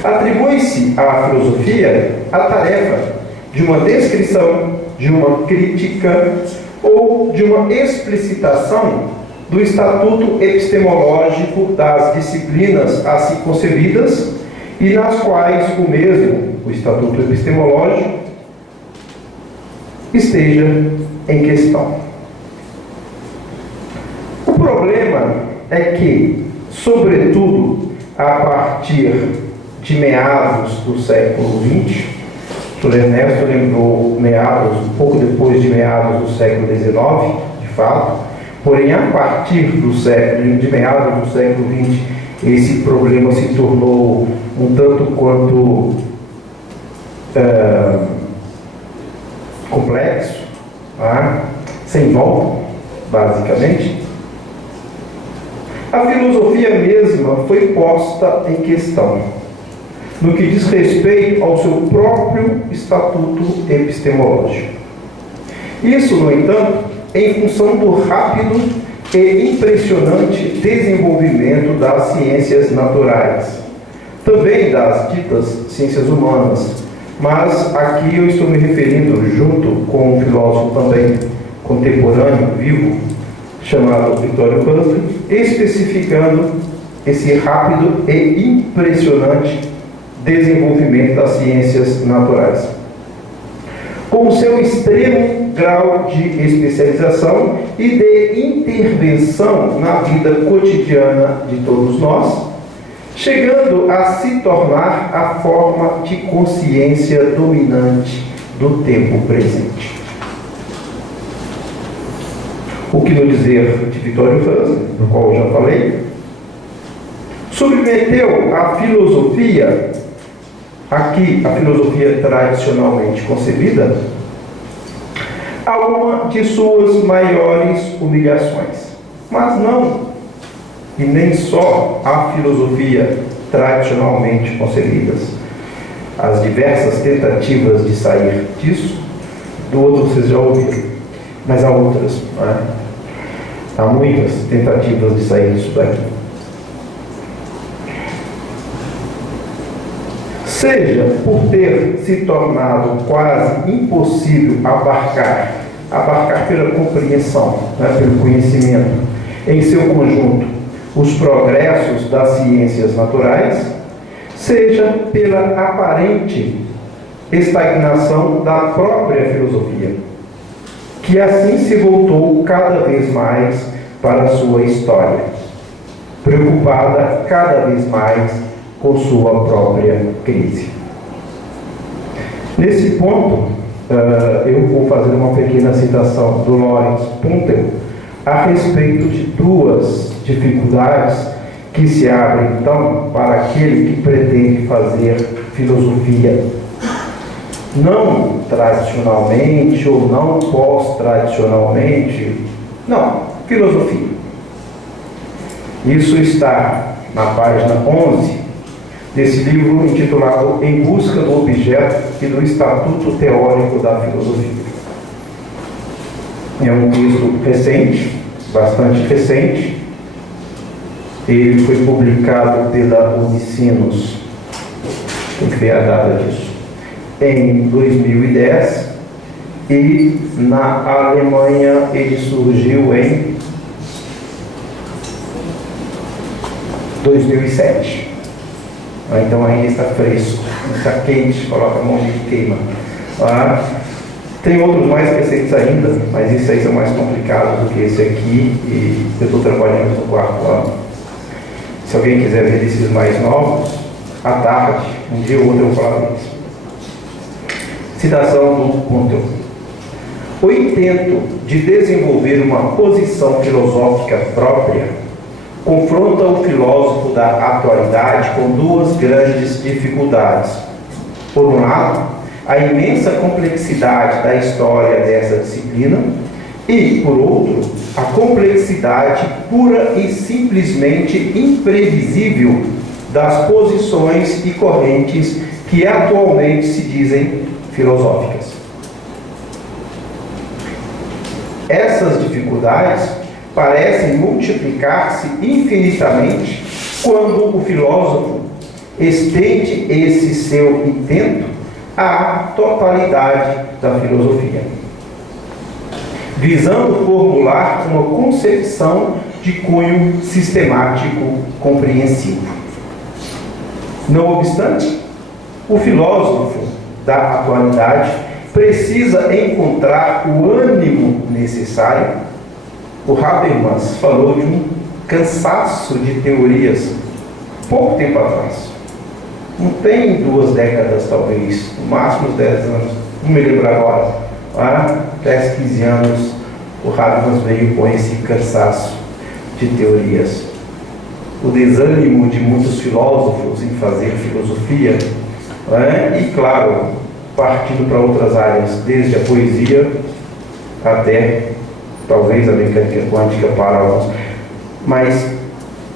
Atribui-se à filosofia a tarefa de uma descrição, de uma crítica ou de uma explicitação do estatuto epistemológico das disciplinas assim concebidas e nas quais o mesmo, o estatuto epistemológico, esteja em questão. O problema é que, sobretudo, a partir de meados do século XX, o Dr. Ernesto lembrou meados, um pouco depois de meados do século XIX, de fato, porém, a partir de meados do século XX, esse problema se tornou um tanto quanto complexo, sem volta, basicamente. A filosofia mesma foi posta em questão, no que diz respeito ao seu próprio estatuto epistemológico. Isso, no entanto, em função do rápido e impressionante desenvolvimento das ciências naturais, também das ditas ciências humanas, mas aqui eu estou me referindo, junto com um filósofo também contemporâneo, vivo, chamado Victorio Huxley, especificando esse rápido e impressionante desenvolvimento das ciências naturais. Com o seu extremo grau de especialização e de intervenção na vida cotidiana de todos nós, chegando a se tornar a forma de consciência dominante do tempo presente. O que no dizer de Victorio Huxley, do qual eu já falei, submeteu a filosofia, aqui a filosofia tradicionalmente concebida, a uma de suas maiores humilhações. Mas não, e nem só a filosofia tradicionalmente concebidas. As diversas tentativas de sair disso, do outro vocês já ouviram, mas há outras, há muitas tentativas de sair disso daqui. Seja por ter se tornado quase impossível abarcar pela compreensão, pelo conhecimento, em seu conjunto, os progressos das ciências naturais, seja pela aparente estagnação da própria filosofia, que assim se voltou cada vez mais para a sua história, preocupada cada vez mais com sua própria crise. Nesse ponto, eu vou fazer uma pequena citação do Lawrence Puntel a respeito de duas dificuldades que se abrem, então, para aquele que pretende fazer filosofia, não tradicionalmente ou não pós-tradicionalmente, não, filosofia. Isso está na página 11 desse livro intitulado Em Busca do Objeto e do Estatuto Teórico da Filosofia. É um texto recente, bastante recente. Ele foi publicado pela Unicinos, tem que ver a data disso, em 2010, e na Alemanha ele surgiu em 2007. Então ainda está fresco, está quente, coloca a mão e queima. Tem outros mais recentes ainda, mas esses aí são mais complicados do que esse aqui, e eu estou trabalhando no 4º ano. Se alguém quiser ver esses mais novos, à tarde, um dia ou outro eu vou falar disso. Citação do Puntel. O intento de desenvolver uma posição filosófica própria confronta o filósofo da atualidade com duas grandes dificuldades. Por um lado, a imensa complexidade da história dessa disciplina e, por outro, a complexidade pura e simplesmente imprevisível das posições e correntes que atualmente se dizem filosóficas. Essas dificuldades parecem multiplicar-se infinitamente quando o filósofo estende esse seu intento à totalidade da filosofia, visando formular uma concepção de cunho sistemático compreensivo. Não obstante, o filósofo da atualidade precisa encontrar o ânimo necessário. O Habermas falou de um cansaço de teorias pouco tempo atrás. Não tem 2 décadas, talvez, no máximo 10 anos, não me lembro agora. Há 10, 15 anos, o Habermas veio com esse cansaço de teorias. O desânimo de muitos filósofos em fazer filosofia, e, claro, partindo para outras áreas, desde a poesia até, talvez, a mecânica quântica para alguns, mas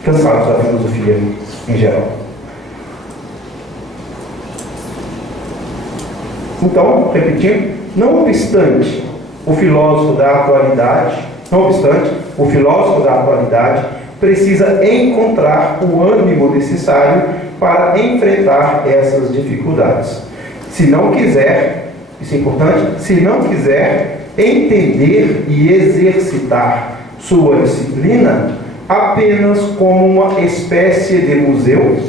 cansados da filosofia em geral. Então, repetindo, não obstante o filósofo da atualidade precisa encontrar o ânimo necessário para enfrentar essas dificuldades. Se não quiser, isso é importante, se não quiser entender e exercitar sua disciplina apenas como uma espécie de museu,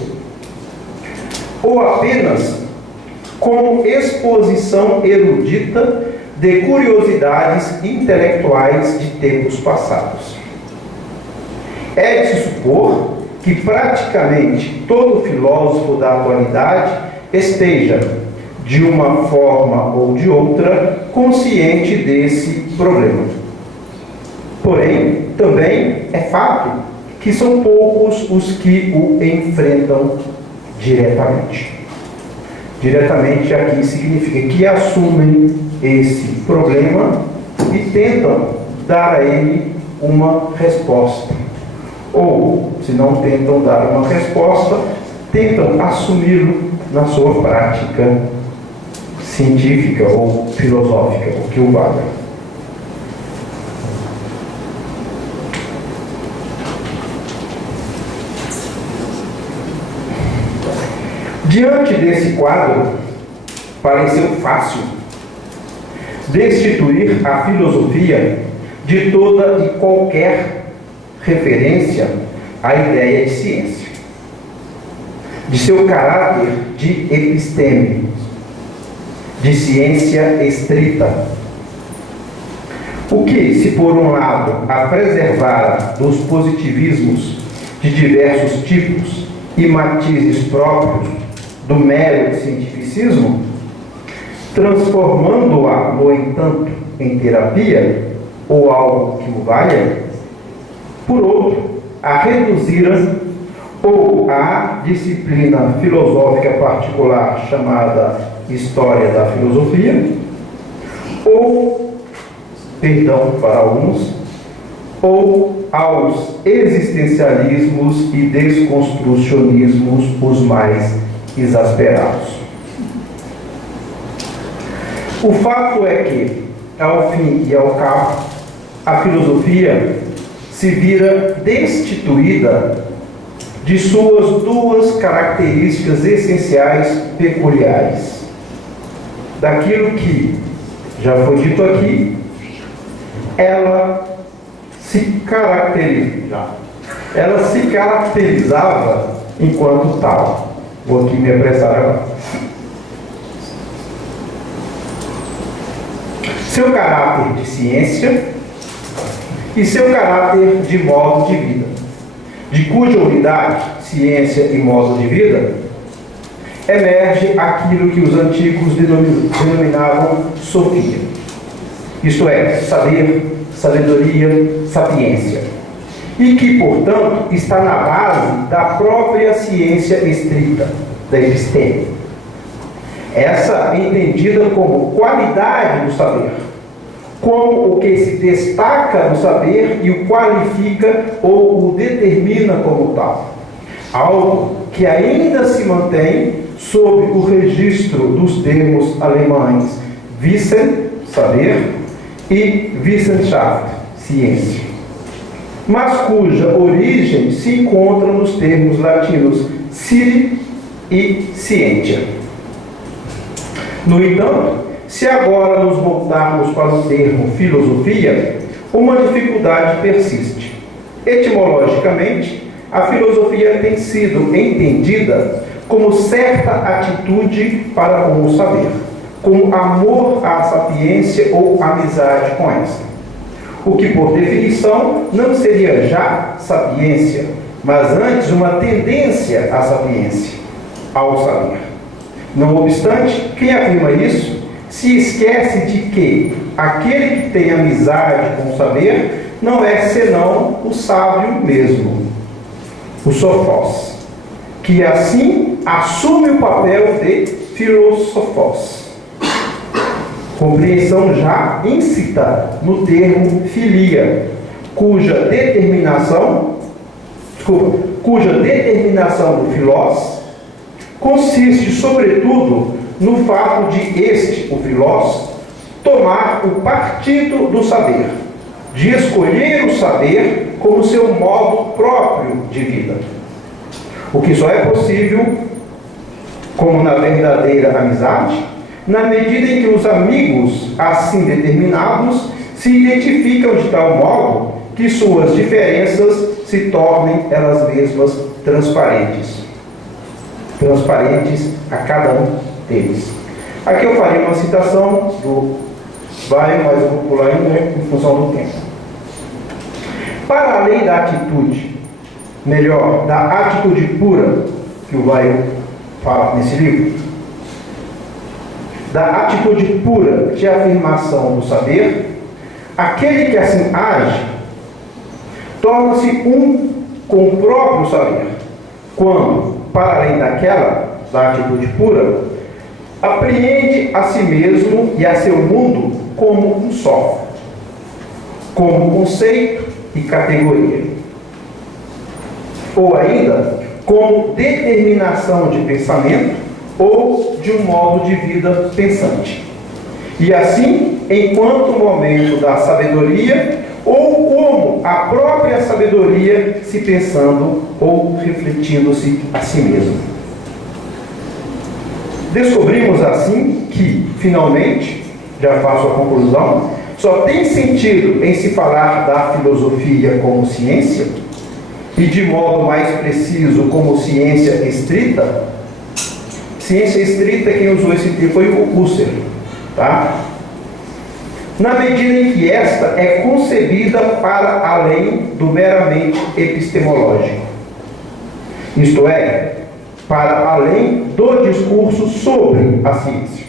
ou apenas como exposição erudita de curiosidades intelectuais de tempos passados. É de se supor que praticamente todo filósofo da atualidade esteja, de uma forma ou de outra, consciente desse problema. Porém, também é fato que são poucos os que o enfrentam diretamente. Diretamente aqui significa que assumem esse problema e tentam dar a ele uma resposta. Ou, se não tentam dar uma resposta, tentam assumi-lo na sua prática científica ou filosófica, o que o valha. Diante desse quadro, pareceu fácil destituir a filosofia de toda e qualquer referência à ideia de ciência, de seu caráter de episteme, de ciência estrita. O que, se por um lado a preservara dos positivismos de diversos tipos e matizes próprios do mero cientificismo, transformando-a, no entanto, em terapia, ou algo que o valha, por outro, a reduzira ou a disciplina filosófica particular chamada História da Filosofia, ou, perdão para alguns, ou aos existencialismos e desconstrucionismos os mais exasperados. O fato é que, ao fim e ao cabo, a filosofia se vira destituída de suas 2 características essenciais peculiares. Daquilo que já foi dito aqui, ela se caracterizava enquanto tal. Vou aqui me apressar agora. Seu caráter de ciência e seu caráter de modo de vida, de cuja unidade, ciência e modo de vida, emerge aquilo que os antigos denominavam sofia, isto é, saber, sabedoria, sapiência, e que, portanto, está na base da própria ciência estrita, da episteme. Essa é entendida como qualidade do saber, como o que se destaca no saber e o qualifica ou o determina como tal. Algo que ainda se mantém sob o registro dos termos alemães Wissen, saber, e Wissenschaft, ciência, mas cuja origem se encontra nos termos latinos scire e scientia. No entanto, se agora nos voltarmos para o termo filosofia, uma dificuldade persiste. Etimologicamente, a filosofia tem sido entendida como certa atitude para com o saber, como amor à sapiência ou amizade com esta. o que, por definição, não seria já sapiência, mas antes uma tendência à sapiência, ao saber. Não obstante, quem afirma isso se esquece de que aquele que tem amizade com o saber não é senão o sábio mesmo, o sofós, que assim assume o papel de filosofós. Compreensão já íncita no termo filia, cuja determinação do filós consiste, sobretudo, no fato de este, o filós, tomar o partido do saber, de escolher o saber como seu modo próprio de vida. O que só é possível, como na verdadeira amizade, na medida em que os amigos assim determinados se identificam de tal modo que suas diferenças se tornem elas mesmas transparentes a cada um deles. Aqui eu farei uma citação do Weil, mas eu vou pular ainda em função do tempo. Para além da atitude, melhor, da atitude pura, que o Weil fala nesse livro, da atitude pura de afirmação do saber, aquele que assim age torna-se um com o próprio saber, quando, para além daquela, da atitude pura, apreende a si mesmo e a seu mundo como um só, como conceito e categoria, ou ainda como determinação de pensamento ou de um modo de vida pensante. E assim, enquanto momento da sabedoria, ou como a própria sabedoria se pensando ou refletindo-se a si mesmo. Descobrimos assim que, finalmente, já faço a conclusão, só tem sentido em se falar da filosofia como ciência, e de modo mais preciso como ciência estrita. Ciência estrita, quem usou esse termo foi o Husserl, tá? Na medida em que esta é concebida para além do meramente epistemológico, isto é, para além do discurso sobre a ciência,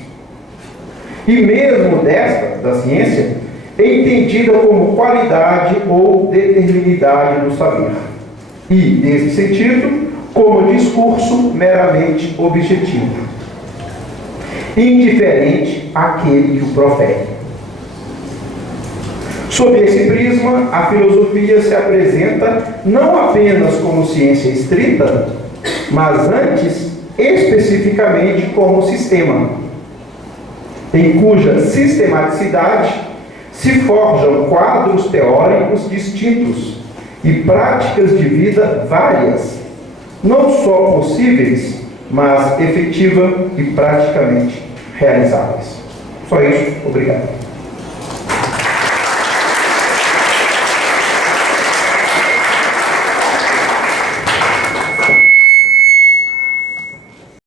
e mesmo desta, da ciência, entendida como qualidade ou determinidade do saber, e, nesse sentido, como discurso meramente objetivo, indiferente àquele que o profere. Sob esse prisma, a filosofia se apresenta não apenas como ciência estrita, mas antes, especificamente, como sistema, em cuja sistematicidade se forjam quadros teóricos distintos e práticas de vida várias, não só possíveis, mas efetiva e praticamente realizáveis. Só isso. Obrigado.